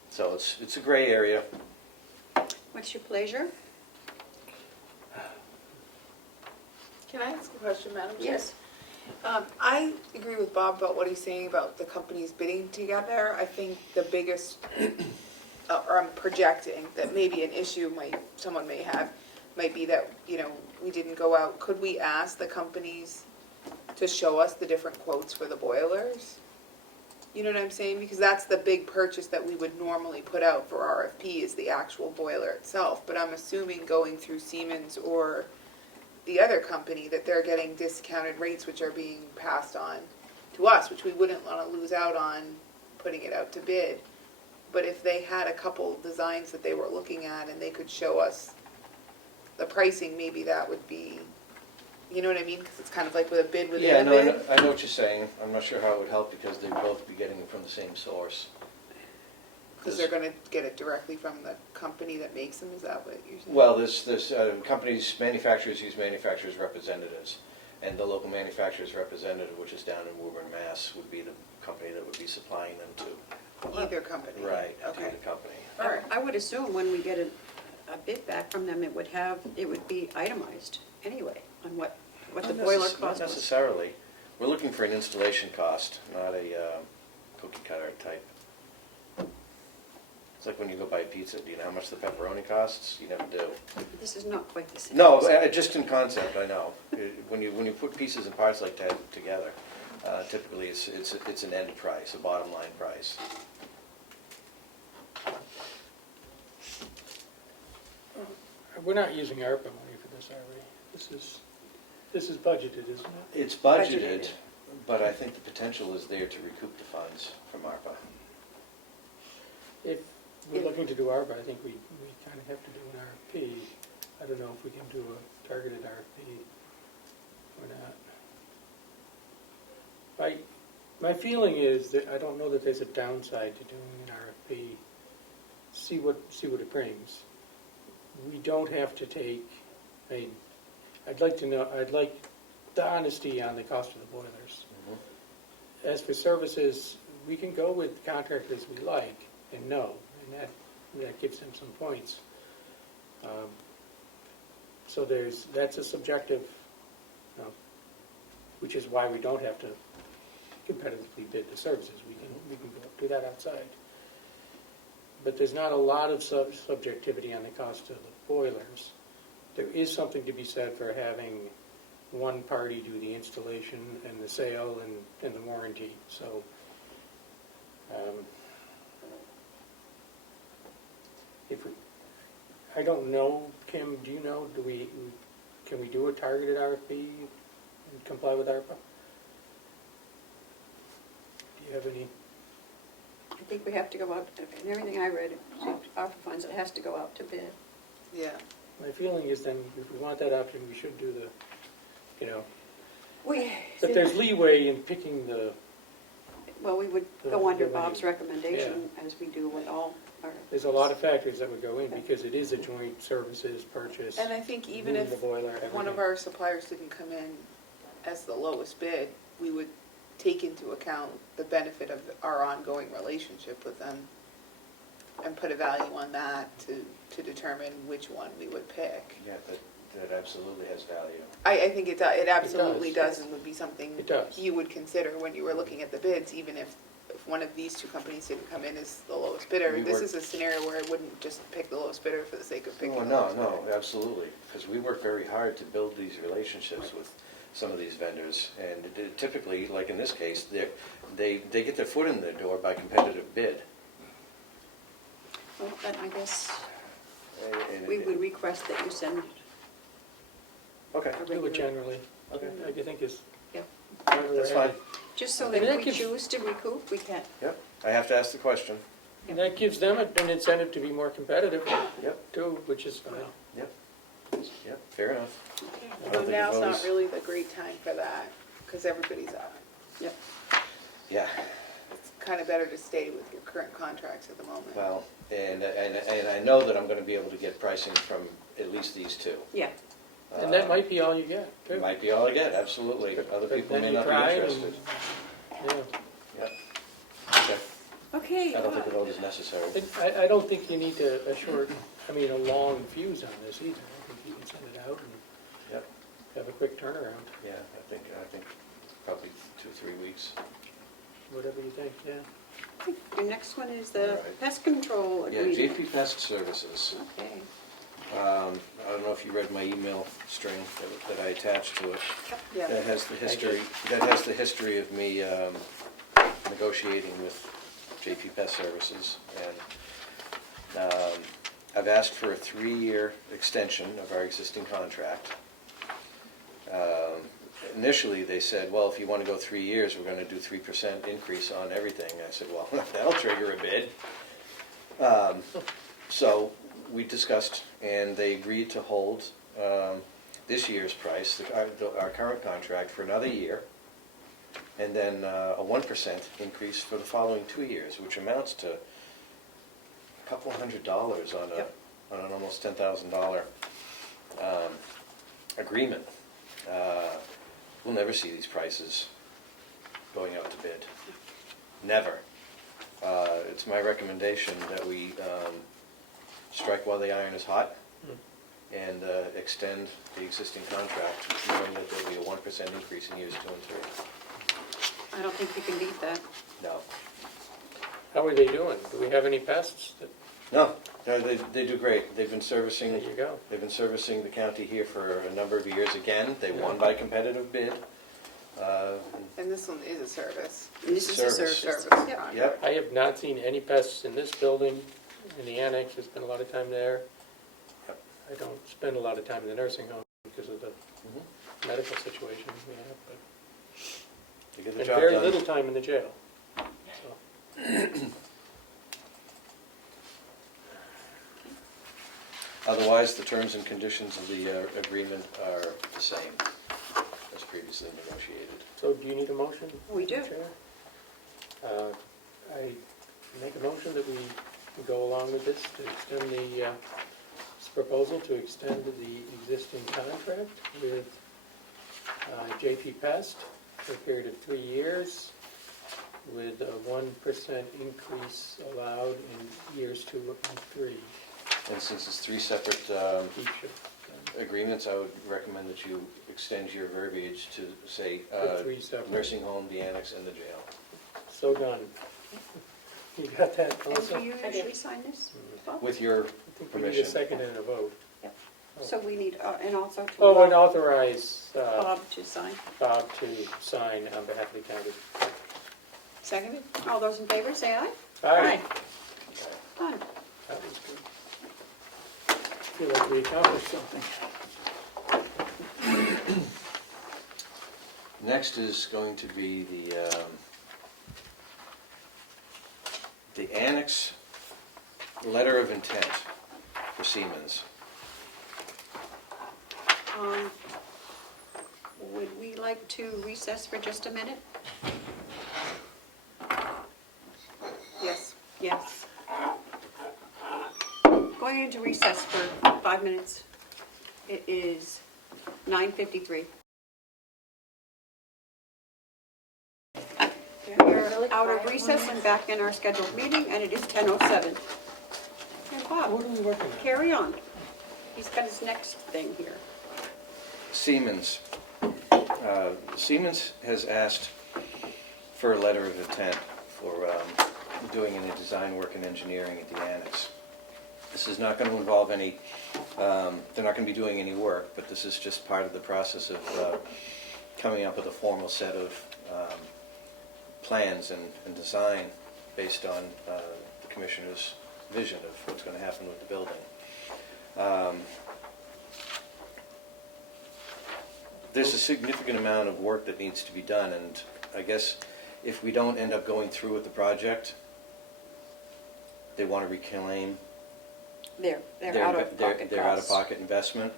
So it's a gray area. What's your pleasure? Can I ask a question, Madam Chair? Yes. I agree with Bob about what he's saying about the companies bidding together. I think the biggest, or I'm projecting that maybe an issue someone may have, might be that, we didn't go out. Could we ask the companies to show us the different quotes for the boilers? You know what I'm saying? Because that's the big purchase that we would normally put out for RFP is the actual boiler itself. But I'm assuming going through Siemens or the other company that they're getting discounted rates which are being passed on to us, which we wouldn't want to lose out on putting it out to bid. But if they had a couple designs that they were looking at and they could show us the pricing, maybe that would be, you know what I mean? Because it's kind of like with a bid within a bid. I know what you're saying. I'm not sure how it would help because they'd both be getting it from the same source. Because they're going to get it directly from the company that makes them, is that what you're saying? Well, there's companies, manufacturers use manufacturers' representatives, and the local manufacturer's representative, which is down in Woburn, Mass., would be the company that would be supplying them to. Either company? Right, to Okay. the company. All right. I would assume when we get a bid back from them, it would be itemized anyway on what the boiler Not cost was. necessarily. We're looking for an installation cost, not a cookie cutter type. It's like when you go buy pizza. Do you know how much the pepperoni costs? You never do. This is not quite the same. No, just in concept, I know. When you put pieces and parts like that together, typically it's an end price, a bottom line price. We're not using ARPA money for this, are we? This is budgeted, isn't it? It's budgeted, Budgeted. but I think the potential is there to recoup the funds from ARPA. If we're looking to do ARPA, I think we kind of have to do an RFP. I don't know if we can do a targeted RFP or not. My feeling is that I don't know that there's a downside to doing an RFP. See what it brings. We don't have to take, I'd like the honesty on the cost of the boilers. As for services, we can go with contractors we like and know, and that gives them some points. So that's a subjective, which is why we don't have to competitively bid the services. We can do that outside. But there's not a lot of subjectivity on the cost of the boilers. There is something to be said for having one party do the installation and the sale and the warranty. So I don't know, Kim, do you know, can we do a targeted RFP and comply with ARPA? Do you have any? I think we have to go out, and everything I read, ARPA funds, it has to go out to bid. Yeah. My feeling is then if we want that option, we should do We, but there's leeway in picking well, we would the go under money. Bob's recommendation, as we do with all our. there's a lot of factors that would go in because it is a joint services purchase. And I think even moving if the boiler, one of everything. our suppliers didn't come in as the lowest bid, we would take into account the benefit of our ongoing relationship with them and put a value on that to determine which one we would pick. Yeah, that absolutely has value. I think it absolutely does. does and would be something It does. you would consider when you were looking at the bids, even if one of these two companies didn't come in as the lowest bidder. We This work- is a scenario where I wouldn't just pick the lowest bidder for the sake of picking Oh, the lowest no, bidder. absolutely, because we work very hard to build these relationships with some of these vendors, and typically, like in this case, they get their foot in the door by competitive bid. Well, then I guess And- we would request that you send Okay, a Do it regular, generally. Okay. I think is. Yeah. that's fine. just so And that that if we gives- choose to recoup, we can. Yep, I have to ask the question. And that gives them an incentive to be more competitive Yep, too, which is fine. yep, fair enough. I don't So think now's it not was- really the great time for that, because everybody's up. Yep. Yeah, It's kind of better to stay with your current contracts at the moment. well, and I know that I'm gonna be able to get pricing from at least these two. Yeah. And that might be all you get too. Might be all I get, absolutely. Other But people then may you not be try and- interested. Yeah. Yep. Okay, Okay. I don't think a vote is necessary. I don't think you need a long fuse on this either. I think you can send it out and Yep, have a quick turnaround. yeah, I think probably 2 or 3 weeks. Whatever you think, yeah. Your next one is the Alright. pest control Yeah, agreement. JP Pest Services. Okay. I don't know if you read my email string that I attached to it. Yeah. That has the history of me negotiating with JP Pest Services. And I've asked for a 3-year extension of our existing contract. Initially, they said, well, if you want to go 3 years, we're going to do 3% increase on everything. I said, well, that'll trigger a bid. So we discussed, and they agreed to hold this year's price, our current contract, for another year, and then a 1% increase for the following 2 years, which amounts to a couple $100 on Yep. on an almost $10,000 agreement. We'll never see these prices going out to bid. Never. It's my recommendation that we strike while the iron is hot and extend the existing contract, knowing that there'll be a 1% increase in years 2 and 3. I don't think you can beat that. No. How are they doing? Do we have any pests? No, they do great. They've been There servicing you go. the county here for a number of years. Again, they won by competitive bid. And this one is a service. And this is a Service. service. Yep. Yep. I have not seen any pests in this building, in the annex. I spend a lot of time there. Yep. I don't spend a lot of time in the nursing home because of the Mhm. medical situation we have, but They get the and job very done. little time in the jail. So, Otherwise, the terms and conditions of the agreement are the same as previously negotiated. so do you need a motion? We do. Chair? I make a motion that we go along with this to extend this proposal to extend the existing contract with JP Pest for a period of 3 years with a 1% increase allowed in years 2 and 3 And since it's 3 separate each of them. agreements, I would recommend that you extend your verbiage to say For 3 separate. nursing home, the annex, and the jail. So done. You got that, And Melissa? do you usually sign this? Bob? With your I think we need a permission. second and a vote. Yep. So we need, and also to Oh, and allow authorize Bob to sign. Bob to sign on behalf of the county. Seconded? All those in favor, say aye. Aye. Done. That was good. Feel like we accomplished something. Next is going to be the annex letter of intent for Siemens. Would we like to recess for just a minute? Yes. Yes. Going into recess for 5 minutes. It is 9:53. We're out of recess and back in our scheduled meeting, and it is 10:07. And Bob, What are we working on? carry on. He's got his next thing here. Siemens. Siemens has asked for a letter of intent for doing any design work and engineering at the annex. This is not going to involve any, they're not going to be doing any work, but this is just part of the process of coming up with a formal set of plans and design based on the commissioner's vision of what's going to happen with the building. There's a significant amount of work that needs to be done, and I guess if we don't end up going through with the project, they want to reclaim They're their out-of-pocket their costs. out-of-pocket investment.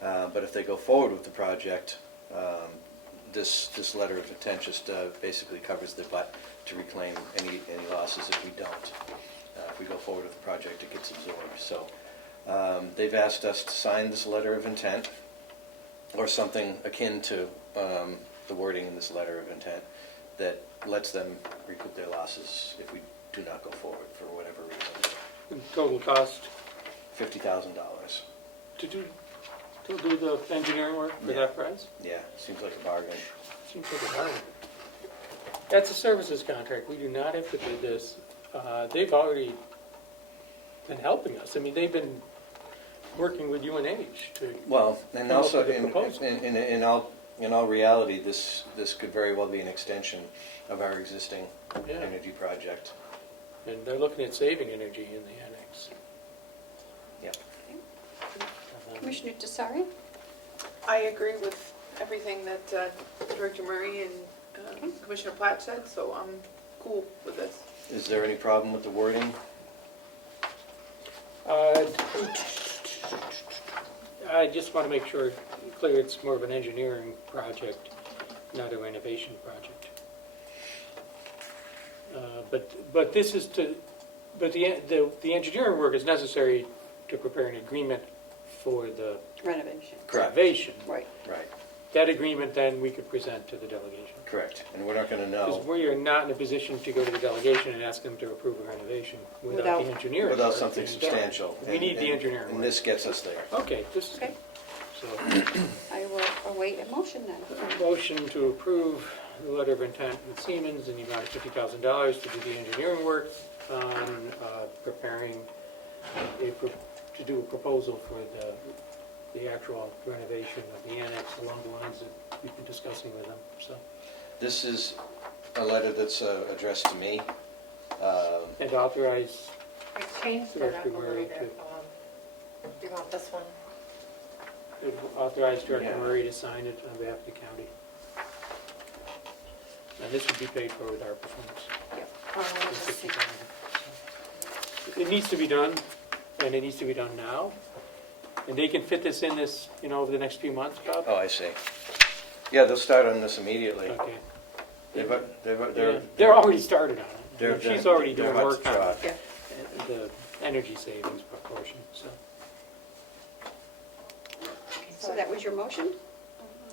But if they go forward with the project, this letter of intent just basically covers the butt to reclaim any losses if we don't. If we go forward with the project, it gets absorbed. So they've asked us to sign this letter of intent, or something akin to the wording in this letter of intent that lets them recoup their losses if we do not go forward for whatever reason. And total cost $50,000. to do the engineering work for Yeah. that price? Yeah, seems like a bargain. seems like it's hard. That's a services contract. We do not have to do this. They've already been helping us. I mean, they've been working with UNH to, Well, and Come up also, with a proposal. in all reality, this could very well be an extension of our existing yeah, energy project. and they're looking at saving energy in the annex. Yep. Commissioner Desari? I agree with everything that Director Murray and Commissioner Platt said, so I'm cool with this. Is there any problem with the wording? I just want to make sure clear it's more of an engineering project, not a renovation project. But this is to, but the engineering work is necessary to prepare an agreement for the Renovation. Correct. renovation. Right. Right, That agreement then we could present to the delegation. correct. And we're not going to Because know we are not in a position to go to the delegation and ask them to approve a renovation without the engineering. without work something being done. substantial. We need the engineering And work. this gets us there. Okay, this is, Okay. so, I will await a motion then. motion to approve the letter of intent with Siemens in the amount of $50,000 to do the engineering work on preparing to do a proposal for the actual renovation of the annex along the lines that we've been discussing with them, so. This is a letter that's addressed to me. And authorize, I changed it up a Director little Murray bit. Do you want this one? authorize Director Yeah. Murray to sign it on behalf of the county. And this would be paid for with ARPA funds. Let's just see. It needs to be done, and it needs to be done now. And they can fit this in this, over the next few months, Bob? Oh, I see. Yeah, they'll start on this immediately. Okay. They've- They're already started on they're- it. She's they're- already they're doing hot work to on trot. Yeah. the energy savings proportion, so. So that was your motion?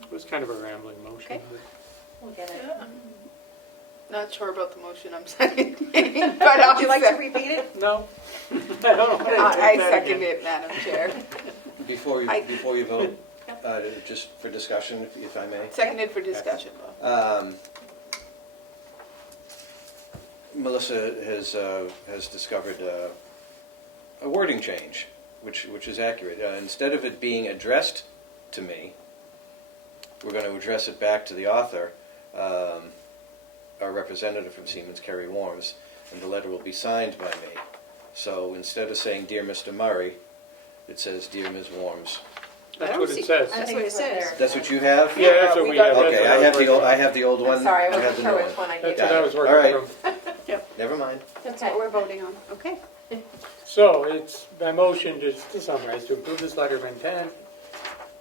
It was kind of a rambling motion. Okay. but- We'll get it. Not sure about the motion I'm seconding, but I'll Would you like to repeat it? No. I don't know. I second it, Madam Chair. Before I- you vote, just for discussion, if I may. Seconded for discussion, Bob. Melissa has discovered a wording change, which is accurate. Instead of it being addressed to me, we're going to address it back to the author, our representative from Siemens, Kerry Worms, and the letter will be signed by me. So instead of saying, "Dear Mr. Murray," it says, "Dear Ms. Worms." That's I what don't it see- says. That's what it says. That's what you have? Yeah, that's what we we got have. that. That's Okay, what I was have the working old, on. I have the old one. I'm sorry, I you have wasn't the sure new which one I That's gave what I you. was All right. working from. Never mind. That's what we're voting on, okay. So it's my motion, just to summarize, to approve this letter of intent,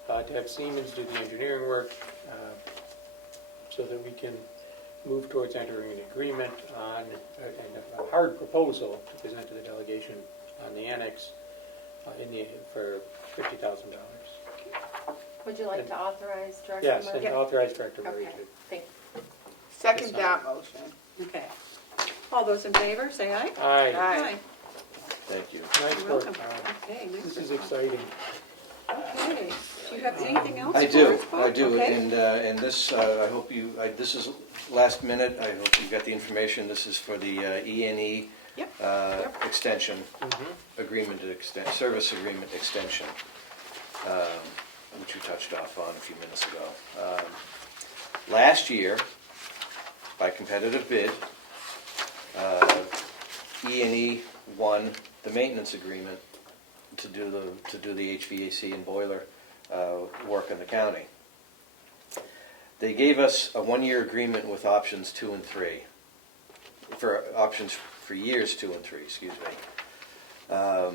to have Siemens do the engineering work, so that we can move towards entering an agreement on a hard proposal to present to the delegation on the annex for $50,000. Would you like to authorize Director Yes, Murray? and authorize Director Murray Okay, to. thank Second that motion. Okay. All those in favor, say aye. Aye. Aye. Thank you. Nice You're work, welcome. Bob. Okay, nice. This is exciting. Okay. Do you have anything else? I for do, us, Bob? I do, Okay. and this, I hope this is last minute, I hope you got the information, this is for the E&E Yep. extension, Mhm. service agreement extension, which we touched off on a few minutes ago. Last year, by competitive bid, E&E won the maintenance agreement to do the HVAC and boiler work in the county. They gave us a one-year agreement with options 2 and 3, for options for years 2 and 3, excuse me.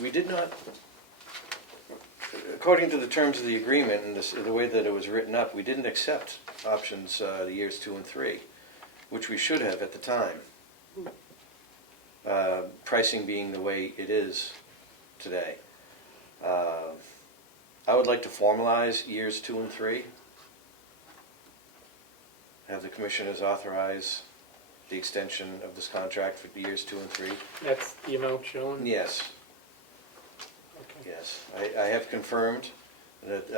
We did not, according to the terms of the agreement and the way that it was written up, we didn't accept options the years 2 and 3, which we should have at the time. Pricing being the way it is today. I would like to formalize years 2 and 3. Have the commissioners authorize the extension of this contract for years 2 and 3. That's the amount shown? Yes, Okay. yes. I have confirmed that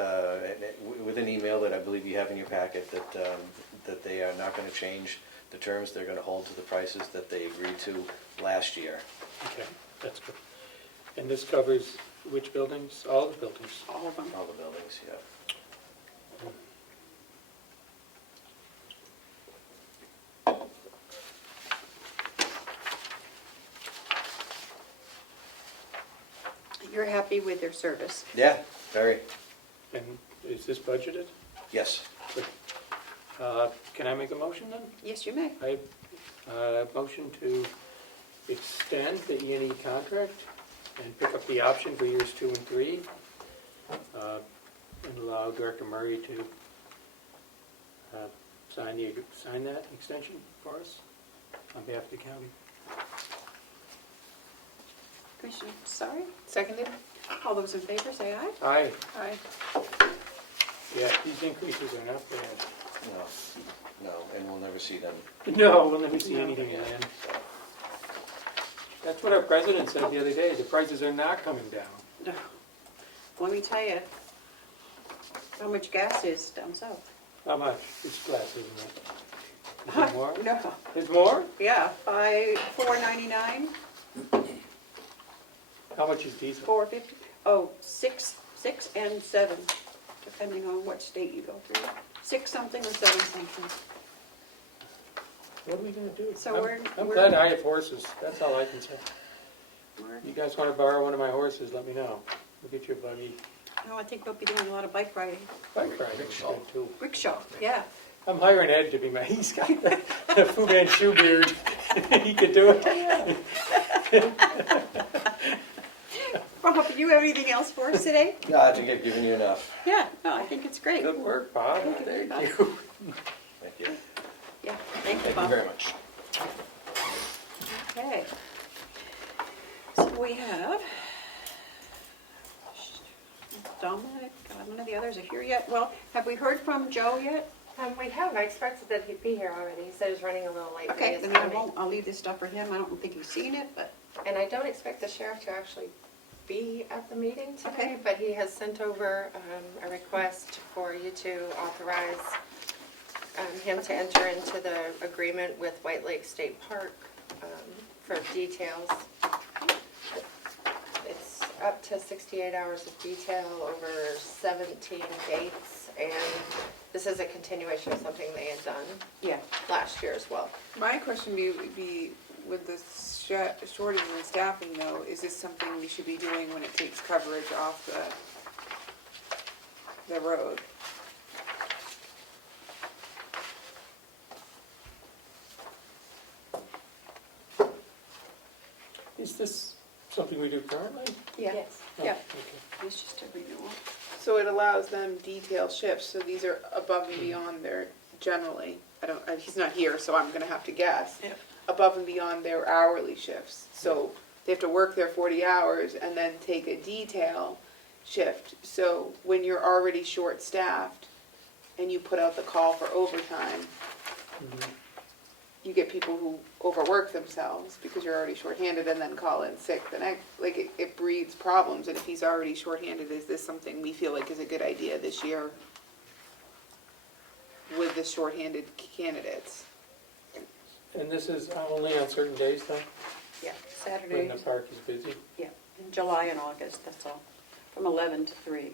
with an email that I believe you have in your packet that they are not going to change the terms. They're going to hold to the prices that they agreed to last year. Okay, that's good. And this covers which buildings? All the buildings? All of them. All the buildings, yeah. You're happy with their service? Yeah, very. And is this budgeted? Yes. Good. Can I make a motion then? Yes, you may. I motion to extend the E&E contract and pick up the option for years 2 and 3, and allow Director Murray to sign that extension for us on behalf of the county. Commissioner, sorry? Seconded? All those in favor, say aye. Aye. Aye. Yeah, these increases are not bad. No, and we'll never see them. No, we'll never see No. anything again. That's what our president said the other day. The prices are not coming down. No. Let me tell you how much gas is down south. How much? It's less, isn't it? Is it more? No. It's more? Yeah, $4.99, How much is diesel? $4.50. Oh, six and 7, depending on what state you go through. 6 something or 7 something. What are we gonna do? So I'm we're- glad I have horses. That's all I can say. We're- You guys wanna borrow one of my horses, let me know. We'll get you a buggy. No, I think we'll be doing a lot of bike riding. Bike riding is good too. Rickshaw, yeah. I'm hiring Ed to be my, he's got the Fu Manchu beard. He could do it. Rob, do you have anything else for us today? No, I think I've given you enough. Yeah, no, I think it's great. Good work, Bob. Thank you very much. Thank you. Thank you. Yeah, thank you, Thank you Bob. very much. Okay. So we have Dominic, none of the others are here yet. Well, have we heard from Joe yet? We have, I expected that he'd be here already, he said he was running a little late. but he Okay, is then I coming. won't, I'll leave this stuff for him. I don't think he's seen it, but, And I don't expect the sheriff to actually be at the meeting today, Okay. but he has sent over a request for you to authorize him to enter into the agreement with White Lake State Park for details. It's up to 68 hours of detail over 17 dates, and this is a continuation of something they had done yeah. last year as well. My question would be, with the shortage in staffing though, is this something we should be doing when it takes coverage off the road? Is this something we do currently? Yeah, Yes. Oh, yeah. okay. It's just a renewal. So it allows them detail shifts, so these are above and beyond their, generally, he's not here, so I'm gonna have to guess. Yep. Above and beyond their hourly shifts, so they have to work their 40 hours and then take a detail shift. So when you're already short-staffed and you put out the call for overtime, Mhm. you get people who overwork themselves because you're already shorthanded and then call in sick the next, like it breeds problems. And if he's already shorthanded, is this something we feel like is a good idea this year with the shorthanded candidates? And this is only on certain days though, Yeah, when Saturday, the park is busy? yeah, in July and August, that's all, from 11 to 3.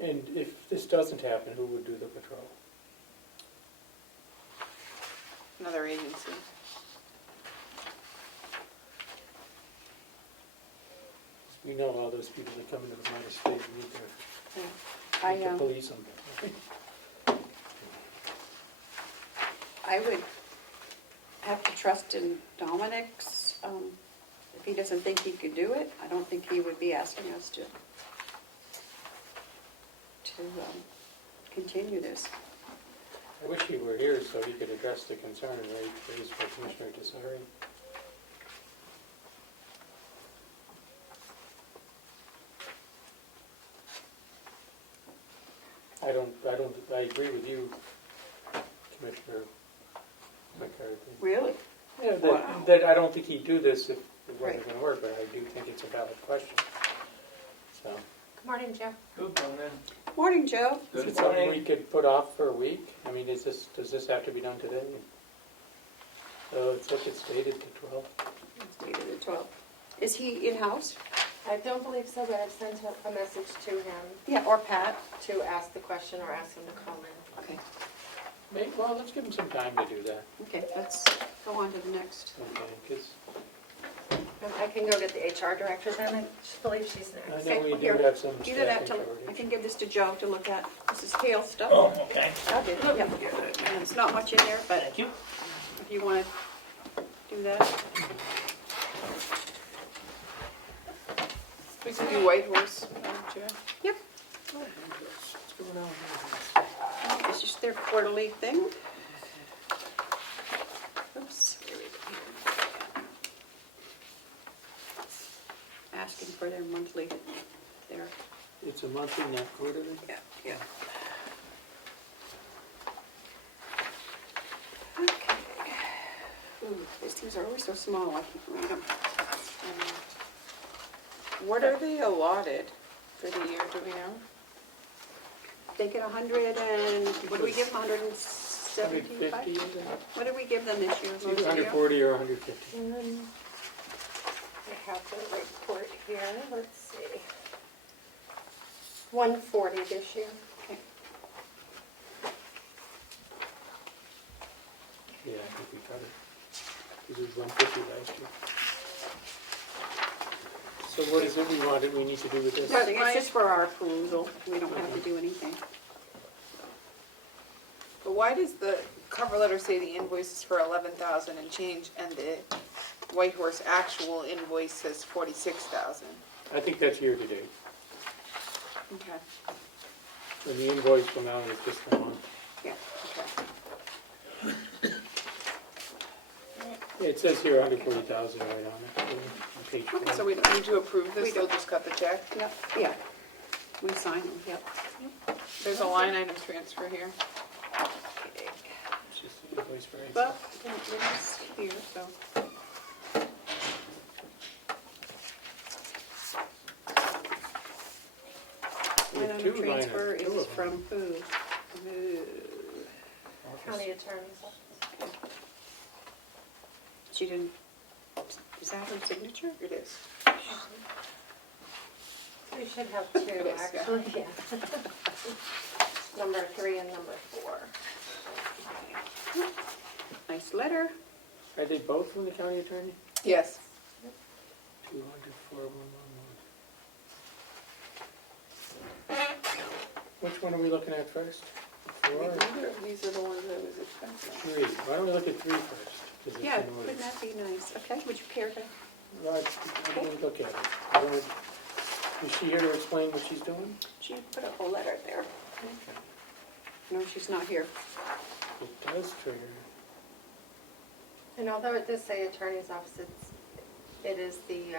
And if this doesn't happen, who would do the patrol? Another agency. We know all those people that come into the United States, we need I, to police them. I would have to trust in Dominic's, if he doesn't think he could do it, I don't think he would be asking us to continue this. I wish he were here so he could address the concern raised by Commissioner Tesari. I agree with you, Commissioner McCarthy. Really? Yeah, Wow. that I don't think he'd do this if it wasn't Right. gonna work, but I do think it's a valid question. So, Good morning, Jim. good morning. Morning, Joe. Is it something we could put off for a week? I mean, does this have to be done today? Oh, it's like it's dated to 12. It's dated at 12. Is he in-house? I don't believe so, but I've sent a message to him Yeah, or Pat? to ask the question or ask him to call in. Okay, Well, let's give him some time to do that. okay, let's go on to the next. Okay, 'cause I can go get the HR director then, I believe she's I next. know we do here. have some Either that, staffing I shortage. can give this to Joe to look at. This is Hale stuff. Oh, okay. Yep. And it's not much in there, but Thank you. if you want to do that. We can do White Horse, Madam Chair. Yep. What's going on here? It's just their quarterly thing. Oops, here we go. Asking for their monthly, their, It's a monthly, not quarterly? yeah. Okay. Ooh, these things are always so small, I can't read them. What are they allotted for the year, do we know? They get 100 and, what do we give them, 175? 150, is it? What did we give them this year? It's either 140 or 150. I have the report here, let's see. 140 this year. Okay. Yeah, I think we got it. It was 150 last year. So what is it we need to do with this? Nothing, it's just for our perusal, we don't have to do anything. But why does the cover letter say the invoice is for 11,000 and change, and the White Horse actual invoice says 46,000? I think that's year to date. Okay, And the invoice from now is just the month. Yeah, okay. Yeah, it says here 140,000 right on it, on page Okay, so 4. we don't need to approve We this, they'll don't. just cut the check? yep, yeah. We sign them, yep. There's a line item transfer here. It's just the invoice for April. Well, I didn't bring this here, so. We have Line two item line transfer items, two is of them. from who? County attorney's office. She didn't, is that her signature? It is. We should have two, It is, yeah. actually, yeah. Number 3 and number 4. Nice letter. Are they both from the county attorney? Yes. 200,411. Which one are we looking at first? The 4 or These are the ones that was expensive. 3? Why don't we look at 3 first? 'Cause it's Yeah, in order. wouldn't that be nice? Okay, would you care to? Well, I didn't look at it. I wanted- Is she here to explain what she's doing? She put a whole letter there. No, she's not here. It does trigger. And although it does say attorney's office, it is the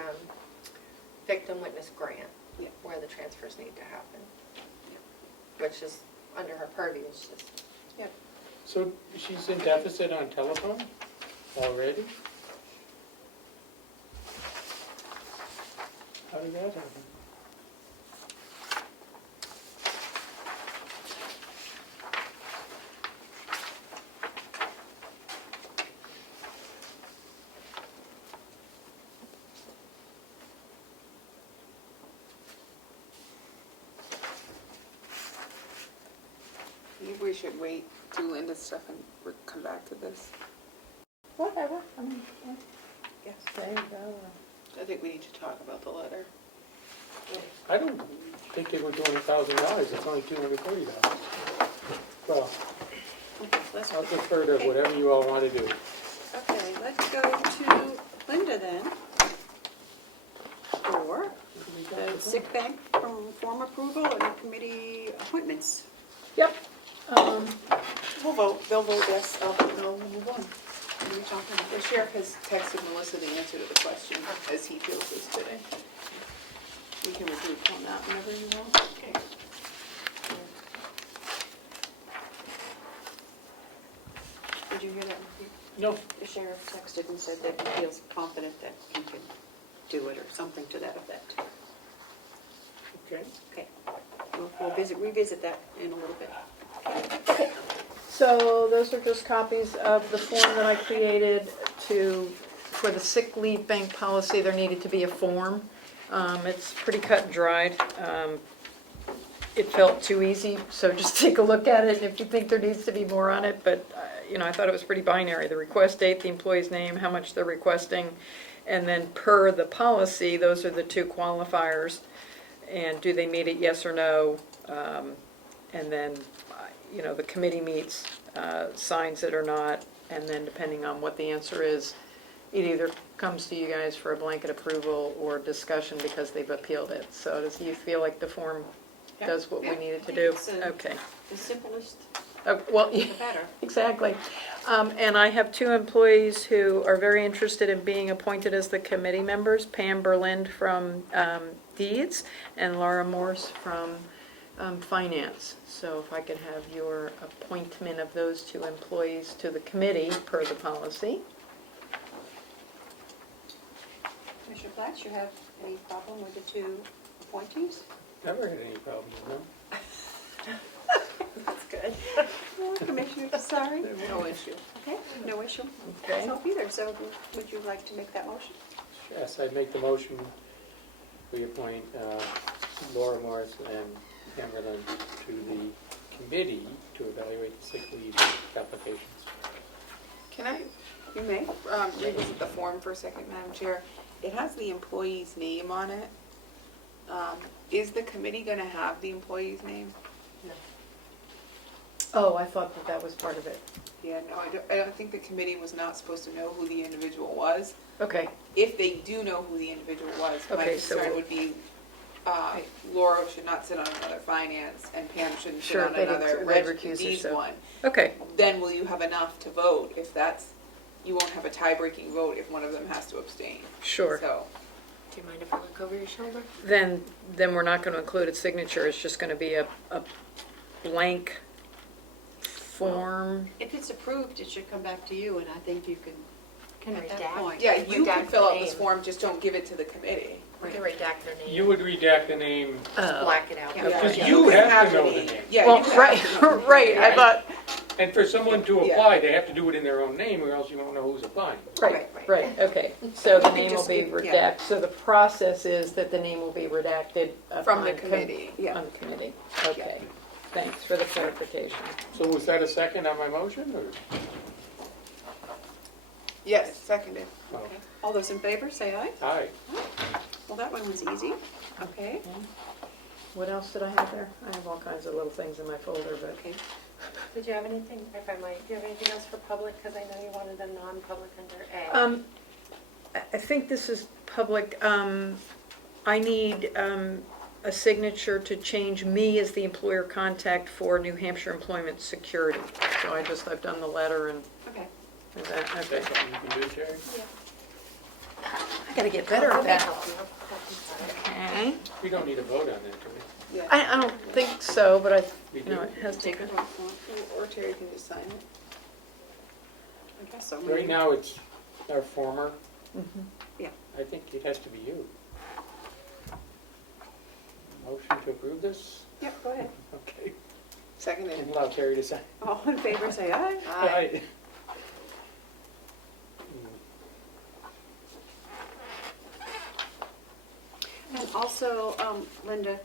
victim witness grant Yeah. where the transfers need to happen, which is under her purview. It's just, Yep. So she's in deficit on telephone already? How did that happen? Maybe we should wait, do Linda's stuff, and we'll come back to this. Whatever, I mean, yes. there you go. I think we need to talk about the letter. I don't think they were doing $1,000, it's only $230. Well, Okay, let's, I'll defer to whatever you all want to do. okay, let's go to Linda then. For the sick bank from form approval and committee appointments. Yep. We'll vote, they'll vote yes, I'll vote no, we'll move on. What are we talking about? The sheriff has texted Melissa the answer to the question, as he feels this today. We can regroup on that whenever you want. Okay. Did you hear that? No, The sheriff texted and said that he feels confident that he can do it or something to that effect. okay. Okay. we'll revisit that in a little bit. So those are just copies of the form that I created for the sick leave bank policy. There needed to be a form. It's pretty cut and dried. It felt too easy, so just take a look at it, and if you think there needs to be more on it, but, I thought it was pretty binary. The request date, the employee's name, how much they're requesting, and then per the policy, those are the two qualifiers, and do they meet it, yes or no? And then, the committee meets, signs it or not, and then depending on what the answer is, it either comes to you guys for a blanket approval or discussion because they've appealed it. So does you feel like the form does what we needed to do? Okay. The simplest, Well, the better. exactly. And I have two employees who are very interested in being appointed as the committee members, Pam Berlind from Deeds and Laura Morse from Finance. So if I could have your appointment of those two employees to the committee per the policy. Commissioner Platts, you have any problem with the two appointees? Never had any problems, no? That's good. Commissioner Sorry? No issue. Okay, no issue. Okay. Myself either, so would you like to make that motion? Yes, I'd make the motion, we appoint Laura Morris and Hammerlin to the committee to evaluate the sick leave applications. Can I You may. revisit the form for a second, Madam Chair? It has the employee's name on it. Is the committee going to have the employee's name? Oh, I thought that was part of it. Yeah, no, I don't think the committee was not supposed to know who the individual was. Okay, If they do know who the individual was, my Okay, so concern we'll- would be Laura should not sit on another finance, and Pam shouldn't sit Sure, on they'd another recuse Deeds herself. one. okay. Then will you have enough to vote? If that's, you won't have a tie-breaking vote if one of them has to abstain. Sure. So, Do you mind if I look over your shoulder? Then we're not going to include its signature. It's just going to be a blank form. If it's approved, it should come back to you, and I think you can, Can at that redact. point. yeah, you can Redact fill the out this name. form, just don't give it to the committee. We can redact their name. You would redact the name, Just black it out. Yeah. because Yeah, you can have to know the name. name. Yeah, Well, you have right, to know. right, I thought, And for someone to Yeah. apply, they have to do it in their own name, or else you won't know who's applying. right, Right. right, okay. So the You name will just be give- yeah. redacted, so the process is that the name will be redacted From the upon committee, yeah. On the committee, okay. Thanks for the clarification. So was that a second on my motion, or? Yes, seconded. Oh, Okay. All those in favor, say aye. aye. Well, that one was easy. Okay, What else did I have there? I have all kinds of little things in my folder, but. okay. Did you have anything, if I might, do you have anything else for public? Because I know you wanted a non-public under A. I think this is public. I need a signature to change me as the employer contact for New Hampshire Employment Security. So I've done the letter and, Okay. is that, Is okay. that something you can do, Terry? I gotta get better at that. Okay. We don't need a vote on that, do we? Yeah. I don't think so, but We it has to. Take it off. Or Terry can just sign it. I guess so. Right now, it's our former. Mhm. Yeah. I think it has to be you. Motion to approve this? Yep, go ahead. Okay. Seconded. And allow Terry to sign. All in favor, say aye. Aye. And also, Linda,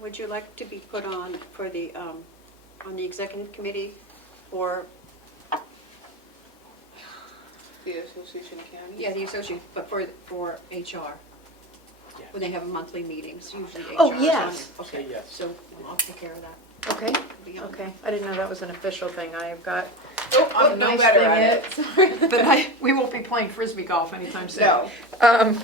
would you like to be put on for the, on the executive committee for, The Association of Counties? yeah, the associate, but for HR? Yes. When they have monthly meetings, usually HR is Oh, on yes. it. Okay, Say yes. so I'll take care of that. Okay, Be on okay. I didn't know that was an official thing. I have got. Oh, I'm the no nice better thing at is- it. Sorry. But we won't be playing frisbee golf anytime soon. No.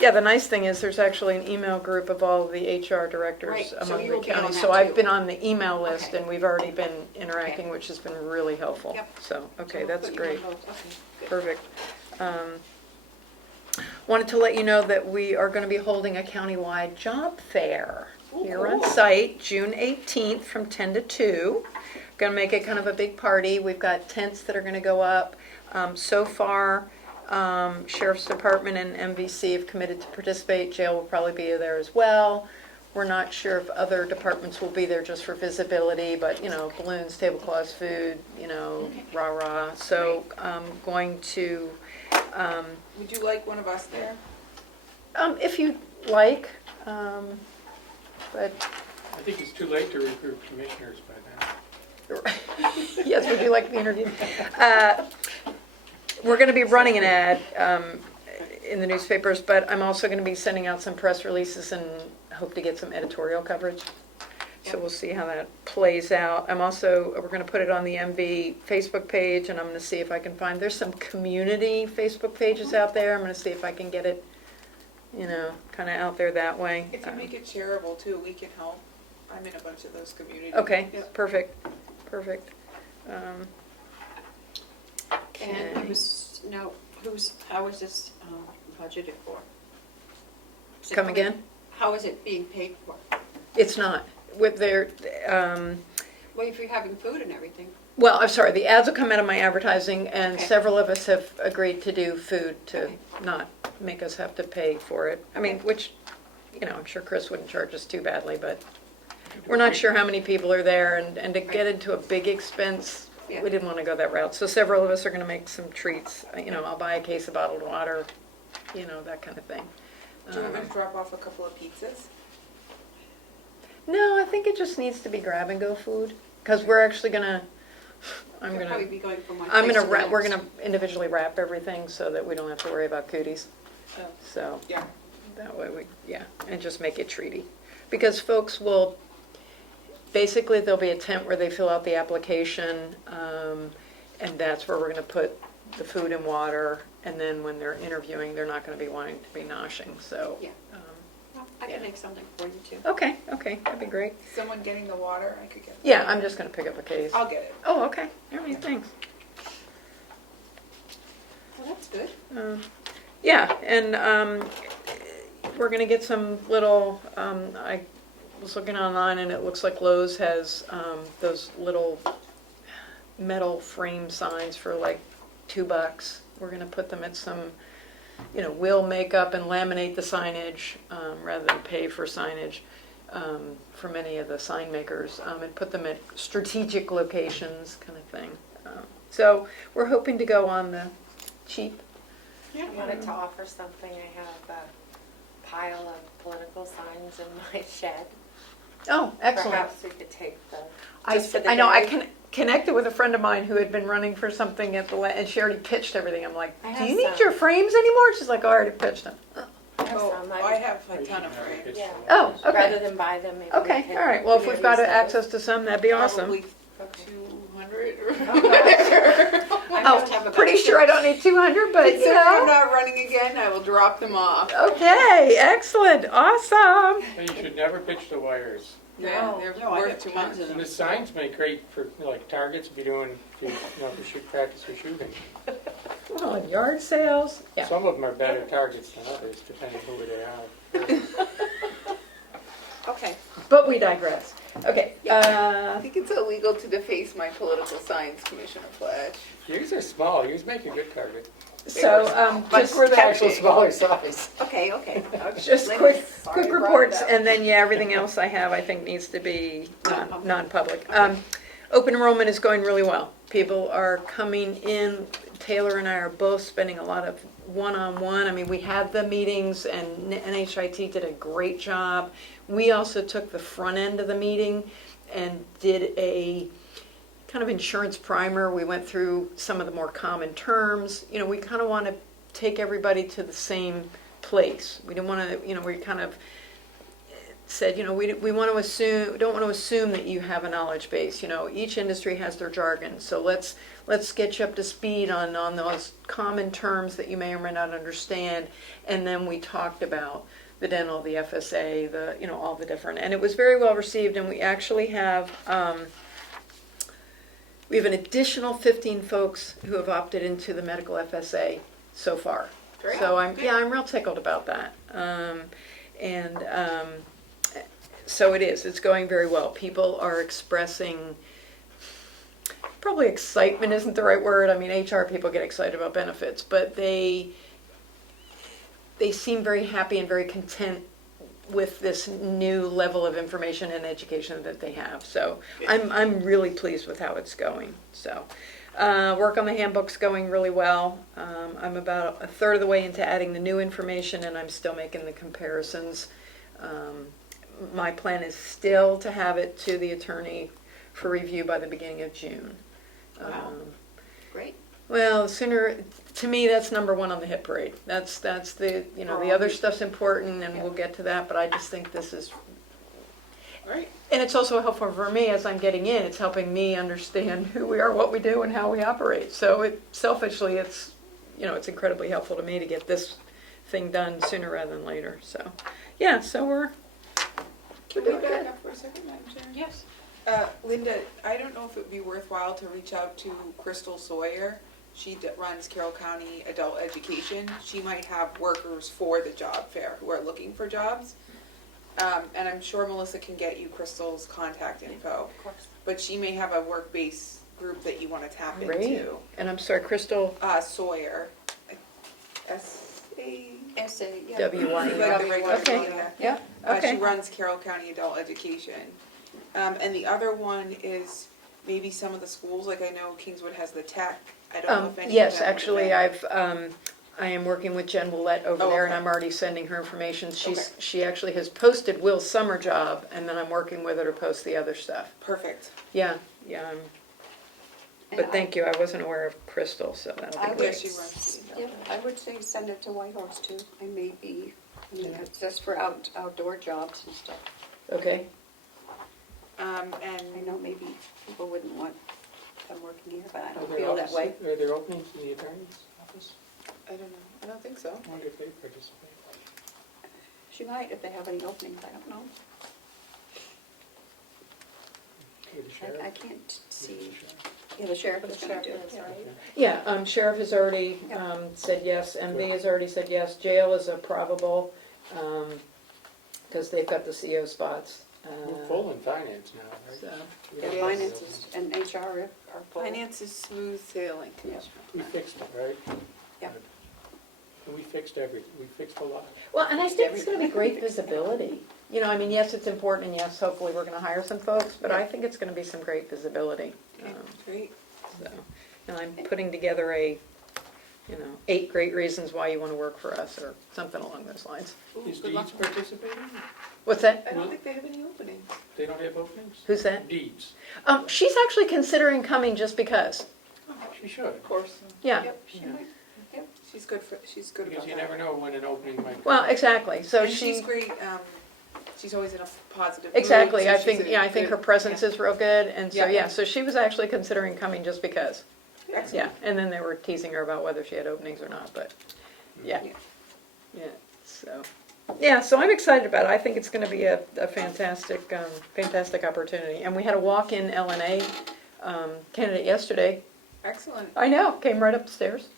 Yeah, the nice thing is there's actually an email group of all the HR Right, directors so among you the will be on counties. that So I've too. been on the email list Okay. and we've already been interacting, Okay. which has been really helpful. Yep. So, okay, So we'll that's put you on great. both. Okay, good. Perfect. Wanted to let you know that we are going to be holding a countywide job fair here on cool. site, June 18th from 10 to 2. Going to make it kind of a big party. We've got tents that are going to go up. So far, Sheriff's Department and MVC have committed to participate. Jail will probably be there as well. We're not sure if other departments will be there just for visibility, but, balloons, tablecloths, food, rah-rah. So I'm going to, Would you like one of us there? if you like, but, I think it's too late to recruit commissioners by then. yes, would you like the interview? We're going to be running an ad in the newspapers, but I'm also going to be sending out some press releases and hope to get some editorial coverage. So we'll see how that plays out. We're going to put it on the MV Facebook page, and I'm going to see if I can find, there's some community Facebook pages out there. I'm going to see if I can get it, kind of out there that way. If you make it shareable too, we can help. I'm in a bunch of those communities. Okay, Yeah. perfect. And Okay. how is this budgeted for? Is it Come coming- again? How is it being paid for? It's not. With their, Well, if you're having food and everything. well, I'm sorry, the ads will come out of my advertising, and Okay. several of us have agreed to do food to Okay. not make us have to pay for it. I mean, Okay. which, I'm sure Chris wouldn't charge us too badly, but we're not sure how many people are there, and to get into a big expense, Yeah. we didn't want to go that route. So several of us are going to make some treats. I'll buy a case of bottled water, that kind of thing. Do you want me to drop off a couple of pizzas? No, I think it just needs to be grab-and-go food, because we're actually gonna, You'll probably be going from one I'm place gonna to the wrap, we're next. gonna individually wrap everything so that we don't have to worry about cooties. Oh. So, Yeah. that way and just make it treaty. Because folks will, basically there'll be a tent where they fill out the application, and that's where we're gonna put the food and water, and then when they're interviewing, they're not gonna be wanting to be noshing, so. Yeah. Well, I can Yeah. make something for you too. Okay, that'd be great. Someone getting the water, I could get. Yeah, I'm just gonna pick up a case. I'll get it. Oh, okay, all right, thanks. Well, that's good. Yeah, and we're gonna get some little, I was looking online and it looks like Lowe's has those little metal frame signs for like $2. We're gonna put them at some, we'll make up and laminate the signage rather than pay for signage for many of the sign makers, and put them at strategic locations, kind of thing. So we're hoping to go on the cheap. I wanted to offer something. I have a pile of political signs in my shed. Oh, excellent. Perhaps we could take the, I just for the know, I day. connected with a friend of mine who had been running for something at and she already pitched everything. I'm like, I do have you need some. your frames anymore? She's like, oh, I already pitched them. I have Oh, some. I have a ton of frames. Yeah. Oh, Rather okay. than buy them, maybe. Okay, we could all right. Well, if we've got resell access to some, that'd be awesome. Probably Okay. 200 or I must have Oh, about pretty sure I don't need 200, but So if I'm not running again, I will drop them off. Okay, excellent, awesome. Well, you should never pitch the wires. Yeah, they're No, I worth have too tons much. of And them. the signs make great for, like, targets be doing, if you shoot practice for shooting. Well, and yard sales, yeah. Some of them are better targets than others, depending who they are. Okay. But we digress. Okay, I think it's illegal to deface my political science commissioner pledge. Yours are small, yours make a good target. so, But just We're the actual catching. smaller size. Okay. Just Lynn, quick sorry I brought it reports, up. and then, everything else I have, I think, needs to be Non-public. non-public. Open enrollment is going really well. People are coming in. Taylor and I are both spending a lot of one-on-one. I mean, we had the meetings, and NHIT did a great job. We also took the front end of the meeting and did a kind of insurance primer. We went through some of the more common terms. We kind of want to take everybody to the same place. We didn't want to, we kind of said, we want to assume, don't want to assume that you have a knowledge base. Each industry has their jargon. So let's get you up to speed on those common terms that you may or may not understand. And then we talked about the dental, the FSA, all the different, and it was very well received. And we actually have, we have an additional 15 folks who have opted into the medical FSA so far. Great. So I'm Good. real tickled about that. So it's going very well. People are expressing, probably excitement isn't the right word. I mean, HR people get excited about benefits, but they seem very happy and very content with this new level of information and education that they have. So I'm really pleased with how it's going. So work on the handbook's going really well. I'm about a third of the way into adding the new information, and I'm still making the comparisons. My plan is still to have it to the attorney for review by the beginning of June. Wow. Great. Well, sooner, to me, that's number one on the hit parade. That's the, the other stuff's important, and we'll get to that, but I just think this is, Right. and it's also helpful for me as I'm getting in. It's helping me understand who we are, what we do, and how we operate. So selfishly, it's incredibly helpful to me to get this thing done sooner rather than later. So, yeah, so we're Can we back up for a second, Madam Chair? yes. Linda, I don't know if it would be worthwhile to reach out to Crystal Sawyer. She runs Carroll County Adult Education. She might have workers for the job fair who are looking for jobs. And I'm sure Melissa can get you Crystal's contact info. Of course. But she may have a work-based group that you want to tap Great. into. And I'm sorry, Crystal Sawyer. S-A... Essay, yeah. W-Y. Like the regular Okay. one, yeah. Yeah, She okay. runs Carroll County Adult Education. And the other one is maybe some of the schools, like I know Kingswood has the tech. I don't know if any of Yes, them. actually, I am working with Jen Willett over Oh, there, and okay. I'm already sending her information. Okay. She actually has posted Will's summer job, and then I'm working with her to post the other stuff. Perfect. Yeah, And but thank you, I wasn't aware of Crystal, so that'll I be would, great. she runs. yeah, I would say send it to Whitehorse too. I mean, it's just for outdoor jobs and stuff. Okay, I And know maybe people wouldn't want them working here, but I Are don't there feel that way. Are there openings in the attorney's office? I don't know. I don't think so. I wonder if they participate. She might if they have any openings, I don't know. With the sheriff? I can't see, With the sheriff? yeah, the sheriff is The gonna do sheriff it. is, right? yeah, Sheriff has already Yeah. said yes, MV has already said yes, jail is a probable, because they've got the CO spots. We're full in finance now, right? So, We Yeah, don't- finances and HR are full. Finance is smooth sailing. Yeah. We fixed it, right? Yeah. We fixed everything, we fixed a lot. Well, and I think it's gonna be great visibility. Yes, it's important, and yes, hopefully we're gonna hire some folks, but I think it's gonna be some great visibility. Okay, great. So, and I'm putting together 8 great reasons why you wanna work for us, or something along those lines. Ooh, Is good luck. Deeds participating? What's that? I don't think they have any openings. They don't have openings? Who's that? Deeds. She's actually considering coming just because. She should, Of course. Yeah, Yep, she Yeah. might. Yep. She's good because about you that. never know when an opening might come. well, exactly, so And she's she, great. She's always in a positive mood, exactly, so I she's think, a I think her good- presence is real good, and so, Yeah. yeah, so she was actually considering coming just because. Yeah. Yeah, and then they were teasing her about whether she had openings or not, but, yeah. Yeah. Yeah, so, yeah, so I'm excited about it. I think it's gonna be a fantastic, fantastic opportunity. And we had a walk-in LNA candidate yesterday. Excellent. I know, came right upstairs.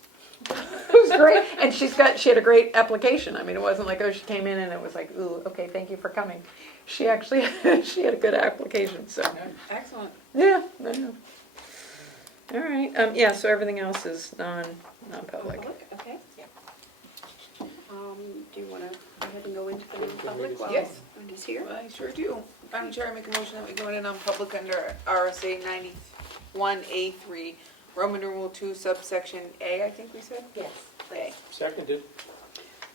It was great, and she had a great application. I mean, it wasn't like, oh, she came in and it was like, ooh, okay, thank you for coming. She actually, she had a good application, so, Excellent. yeah, I know. All right, yeah, so everything else is non-public. Okay. Do you wanna go ahead and go into the non-public while Yes. Wendy's here? Well, I sure do. Madam Chair, I make a motion that we go into non-public under RSA 91A3, Roman numeral 2, subsection A, I think we said? Yes. A. Seconded.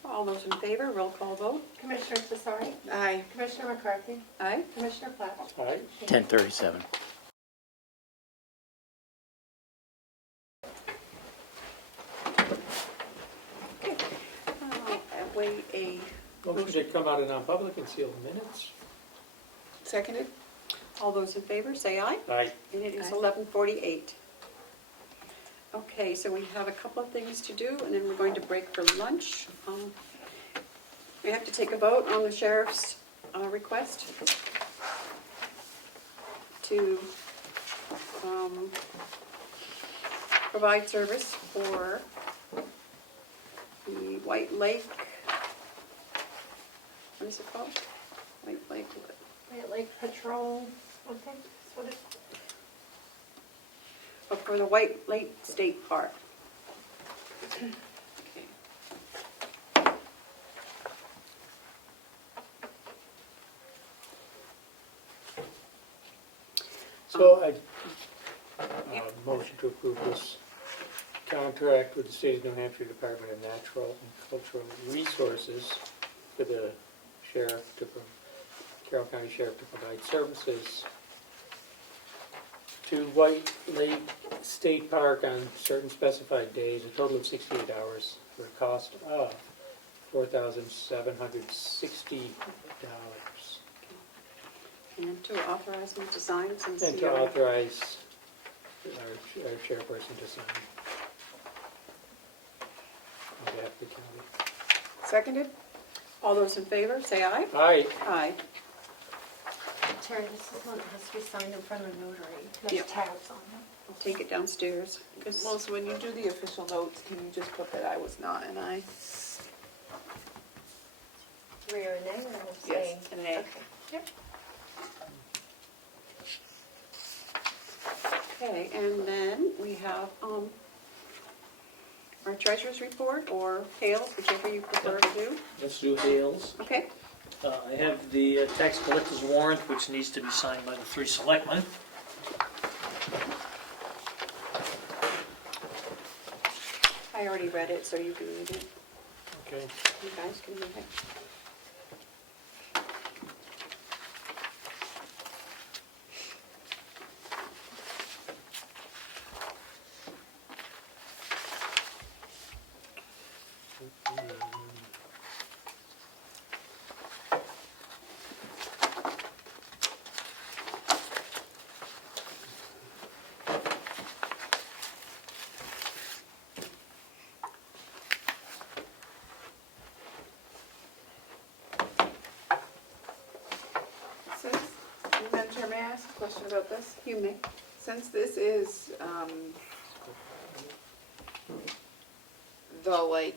All those in favor, roll call vote. Commissioner Cesari, Aye. Commissioner McCarthy, Aye. Commissioner Platt. All right. 10:37. That way a, Motion to come out of non-public and seal the minutes. Seconded? all those in favor, say aye. Aye. And it is Aye. 11:48. Okay, so we have a couple of things to do, and then we're going to break for lunch. We have to take a vote on the sheriff's request to provide service for the White Lake, what is it called? White Lake, White Lake Patrol, something, that's what it, for the White Lake State Park. Okay. So motion to approve this contract with the State of New Hampshire Department of Natural and Cultural Resources for the sheriff Carroll County Sheriff to provide services to White Lake State Park on certain specified days, a total of 68 hours for a cost of $4,760. And to authorize me to sign since And to authorize our chairperson to sign on behalf of the county. Seconded? All those in favor, say aye. Aye. Aye. Terry, this is one that has to be signed in front of a notary. Yep. There's tabs on it. I'll take it downstairs. 'Cause- Melissa, when you do the official notes, can you just put that I was not an I? Three or an A or an Yes, abstain? an A. Okay. Yep. Okay, and then we have our treasurer's report, or Hale, whichever you prefer to do. Let's do Hales. Okay, I have the tax collector's warrant, which needs to be signed by the 3 selectmen. I already read it, so you can read it. Okay. You guys can read it. Since, Madam Chair, may I ask a question about this? You may. Since this is, the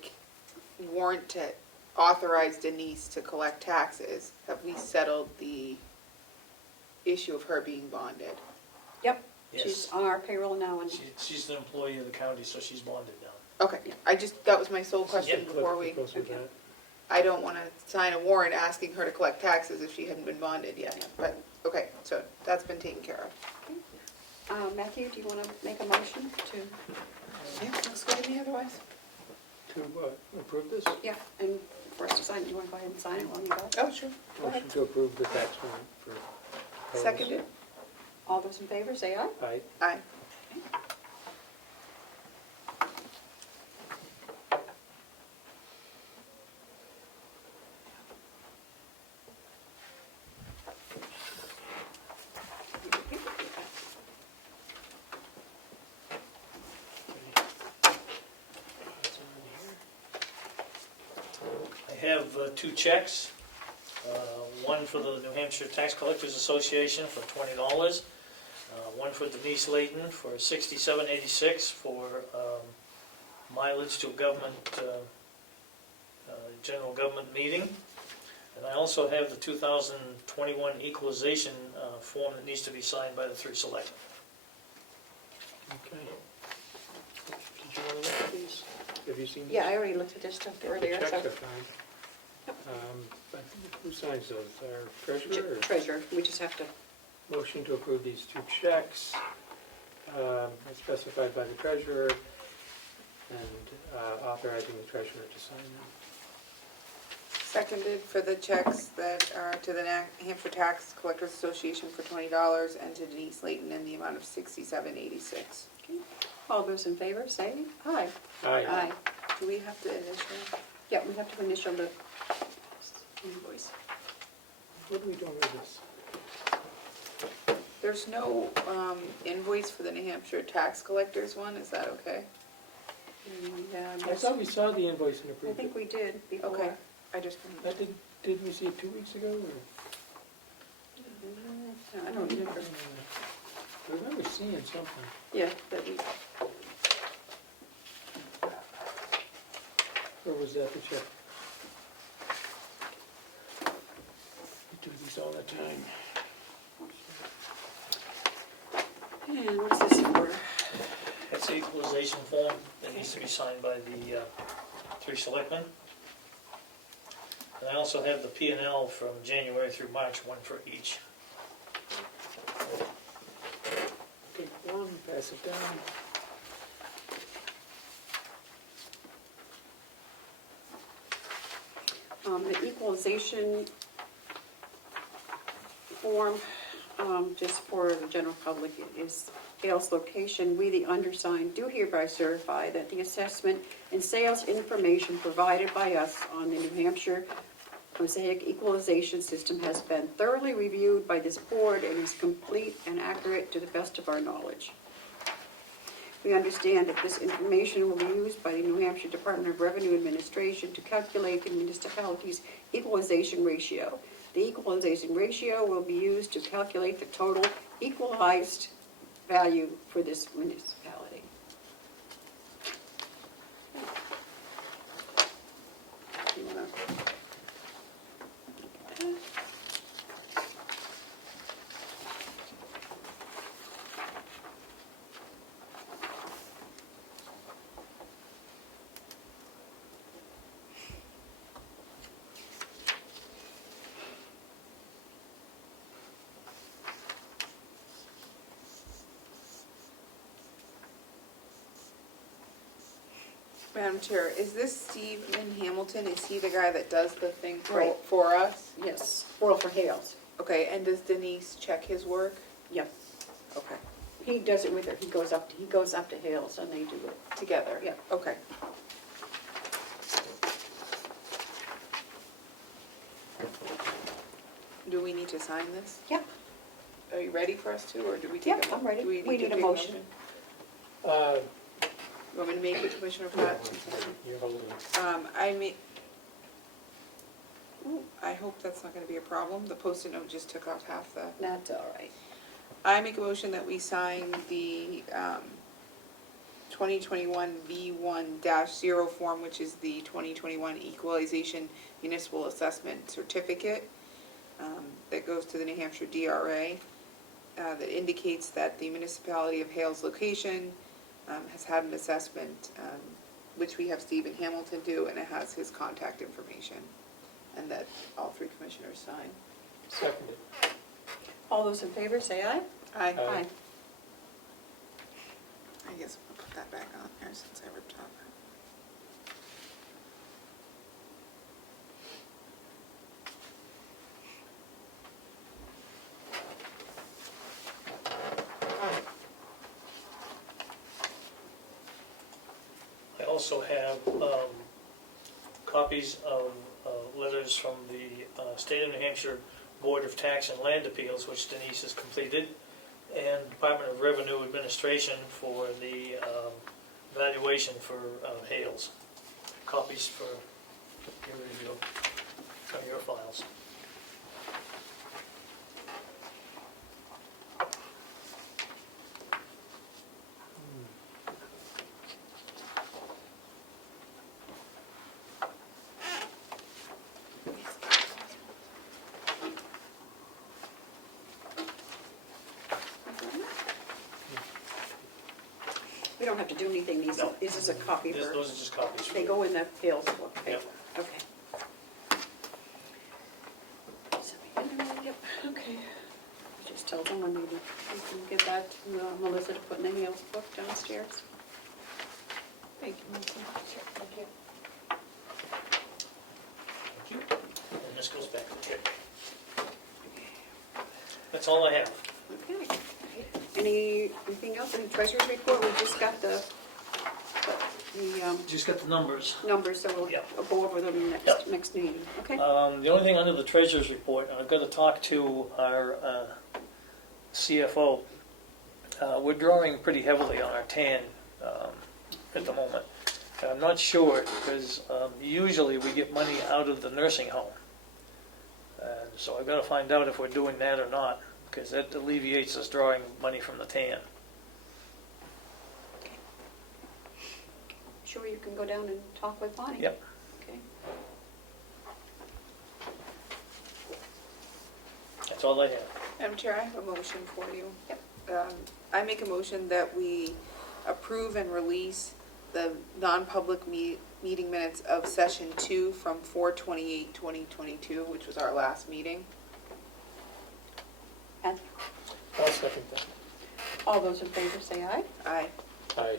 warrant to authorize Denise to collect taxes, have we settled the issue of her being bonded? Yep, Yes. she's on our payroll now, and She's an employee of the county, so she's bonded now. Okay, that was my sole question Yeah, before we, Goes with that. I don't wanna sign a warrant asking her to collect taxes if she hadn't been bonded yet, but, okay, so that's been taken care of. Matthew, do you want to make a motion to, Yeah, looks good to me otherwise. To approve this? yeah, and for us to sign, do you want to go ahead and sign it while you go? Oh, sure, go ahead. Motion to approve the tax warrant for. Hales. Seconded? All those in favor, say aye. Aye. Aye. I have 2 checks. One for the New Hampshire Tax Collectors Association for $20. One for Denise Layton for $67.86 for mileage to a general government meeting. And I also have the 2021 equalization form that needs to be signed by the 3 selectmen. Okay. Did you want to look at these? Have you seen these? Yeah, I already looked at this stuff The earlier, checks so. are fine. But who signs those? Our treasurer? or- Treasurer, we just have to, Motion to approve these 2 checks as specified by the treasurer and authorizing the treasurer to sign them. Seconded for the checks that are to the New Hampshire Tax Collectors Association for $20 and to Denise Layton in the amount of $67.86. all those in favor, say aye. Aye. Do we have to initial? Yeah, we have to initial the invoice. What are we doing with this? There's no invoice for the New Hampshire Tax Collectors one, is that okay? Yeah, I thought we saw the invoice and I approved think it. we did before. Okay, I just, Did we see it 2 weeks ago? Or? I don't remember. I remember seeing something. Yeah, that we, Or was that the check? We do these all the time. and what's this for? That's the equalization form that needs to be signed by the 3 selectmen. And I also have the P&L from January through March, one for each. Pass it down. The equalization form, just for the general public, is Hale's location. We, the undersigned, do hereby certify that the assessment and sales information provided by us on the New Hampshire Mosaic Equalization System has been thoroughly reviewed by this board and is complete and accurate to the best of our knowledge. We understand that this information will be used by the New Hampshire Department of Revenue Administration to calculate the municipality's equalization ratio. The equalization ratio will be used to calculate the total equalized value for this municipality. You wanna look at that? Madam Chair, is this Steve in Hamilton? Is he the guy that does the thing Right. for us? Yes, well, for Hales, Okay, and does Denise check his work? yes. Okay, He does it with her, he goes up to Hales and they do it. together? Yeah. Okay. Do we need to sign this? Yeah. Are you ready for us to, or do we take Yeah, I'm ready. do We to need a take motion. Uh, You want me to make it, Commissioner Platt? You're holding. I hope that's not gonna be a problem. The Post-it note just took off half the. That's all right. I make a motion that we sign the 2021 V1-0 form, which is the 2021 Equalization Municipal Assessment Certificate that goes to the New Hampshire DRA, that indicates that the municipality of Hales location has had an assessment, which we have Stephen Hamilton do, and it has his contact information, and that all three commissioners sign. Seconded. All those in favor, say aye. Aye. Aye. I guess I'll put that back on there since I ripped off. I also have copies of letters from the State of New Hampshire Board of Tax and Land Appeals, which Denise has completed, and Department of Revenue Administration for the valuation for Hales. Copies for your review, from your files. We don't have to do anything, No. this is a copy for, Those are just copies. they go in the Hales book. Yep. Okay. Yep, okay. Just tell someone maybe you can get that to Melissa to put in the Hales book downstairs. Thank you, Melissa. Thank you. Thank you. And this goes back to Dick. That's all I have. Okay. Anything else in the treasurer's report? We just got the Just got the numbers. numbers, so we'll Yep. go over them Yep. next meeting, okay? The only thing under the treasurer's report, and I've got to talk to our CFO. We're drawing pretty heavily on our TAN at the moment. And I'm not sure, because usually we get money out of the nursing home. And so I've got to find out if we're doing that or not, because that alleviates us drawing money from the TAN. Sure you can go down and talk with Bonnie? Yep. Okay. That's all I have. Madam Chair, I have a motion for you. Yep. I make a motion that we approve and release the non-public meeting minutes of session 2 from 4/28/2022, which was our last meeting. And I'll second that. All those in favor say aye. Aye. Aye.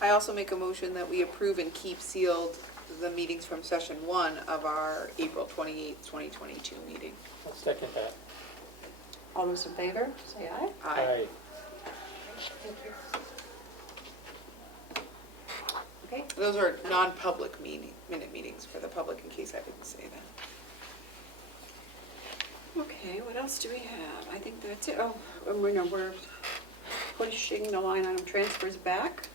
I also make a motion that we approve and keep sealed the meetings from session 1 of our April 28th, 2022 meeting. I'll second that. All those in favor say aye. Aye. Okay. Those are non-public minute meetings for the public, in case I didn't say that. Okay, what else do we have? I think that's it. Oh, and we're pushing the line item transfers back.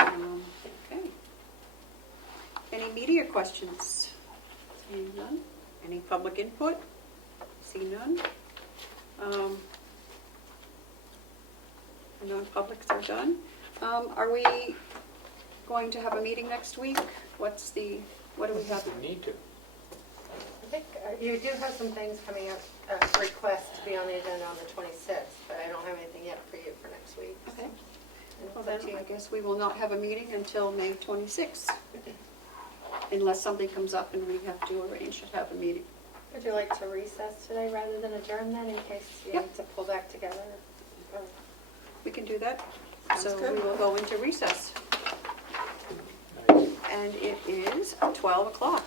Okay. Any media questions? Seeing none. Any public input? See none. The non-publics are done. Are we going to have a meeting next week? What do we have? We need to. I think you do have some things coming up, requests to be on the agenda on the 26th, but I don't have anything yet for you for next week. Okay. Well, then I guess we will not have a meeting until May 26th, unless something comes up and we have to arrange to have a meeting. Would you like to recess today rather than adjourn then, in case you Yep. need to pull back together? Or- We can do that. Sounds So good. we will go into recess, Nice. and it is 12 o'clock.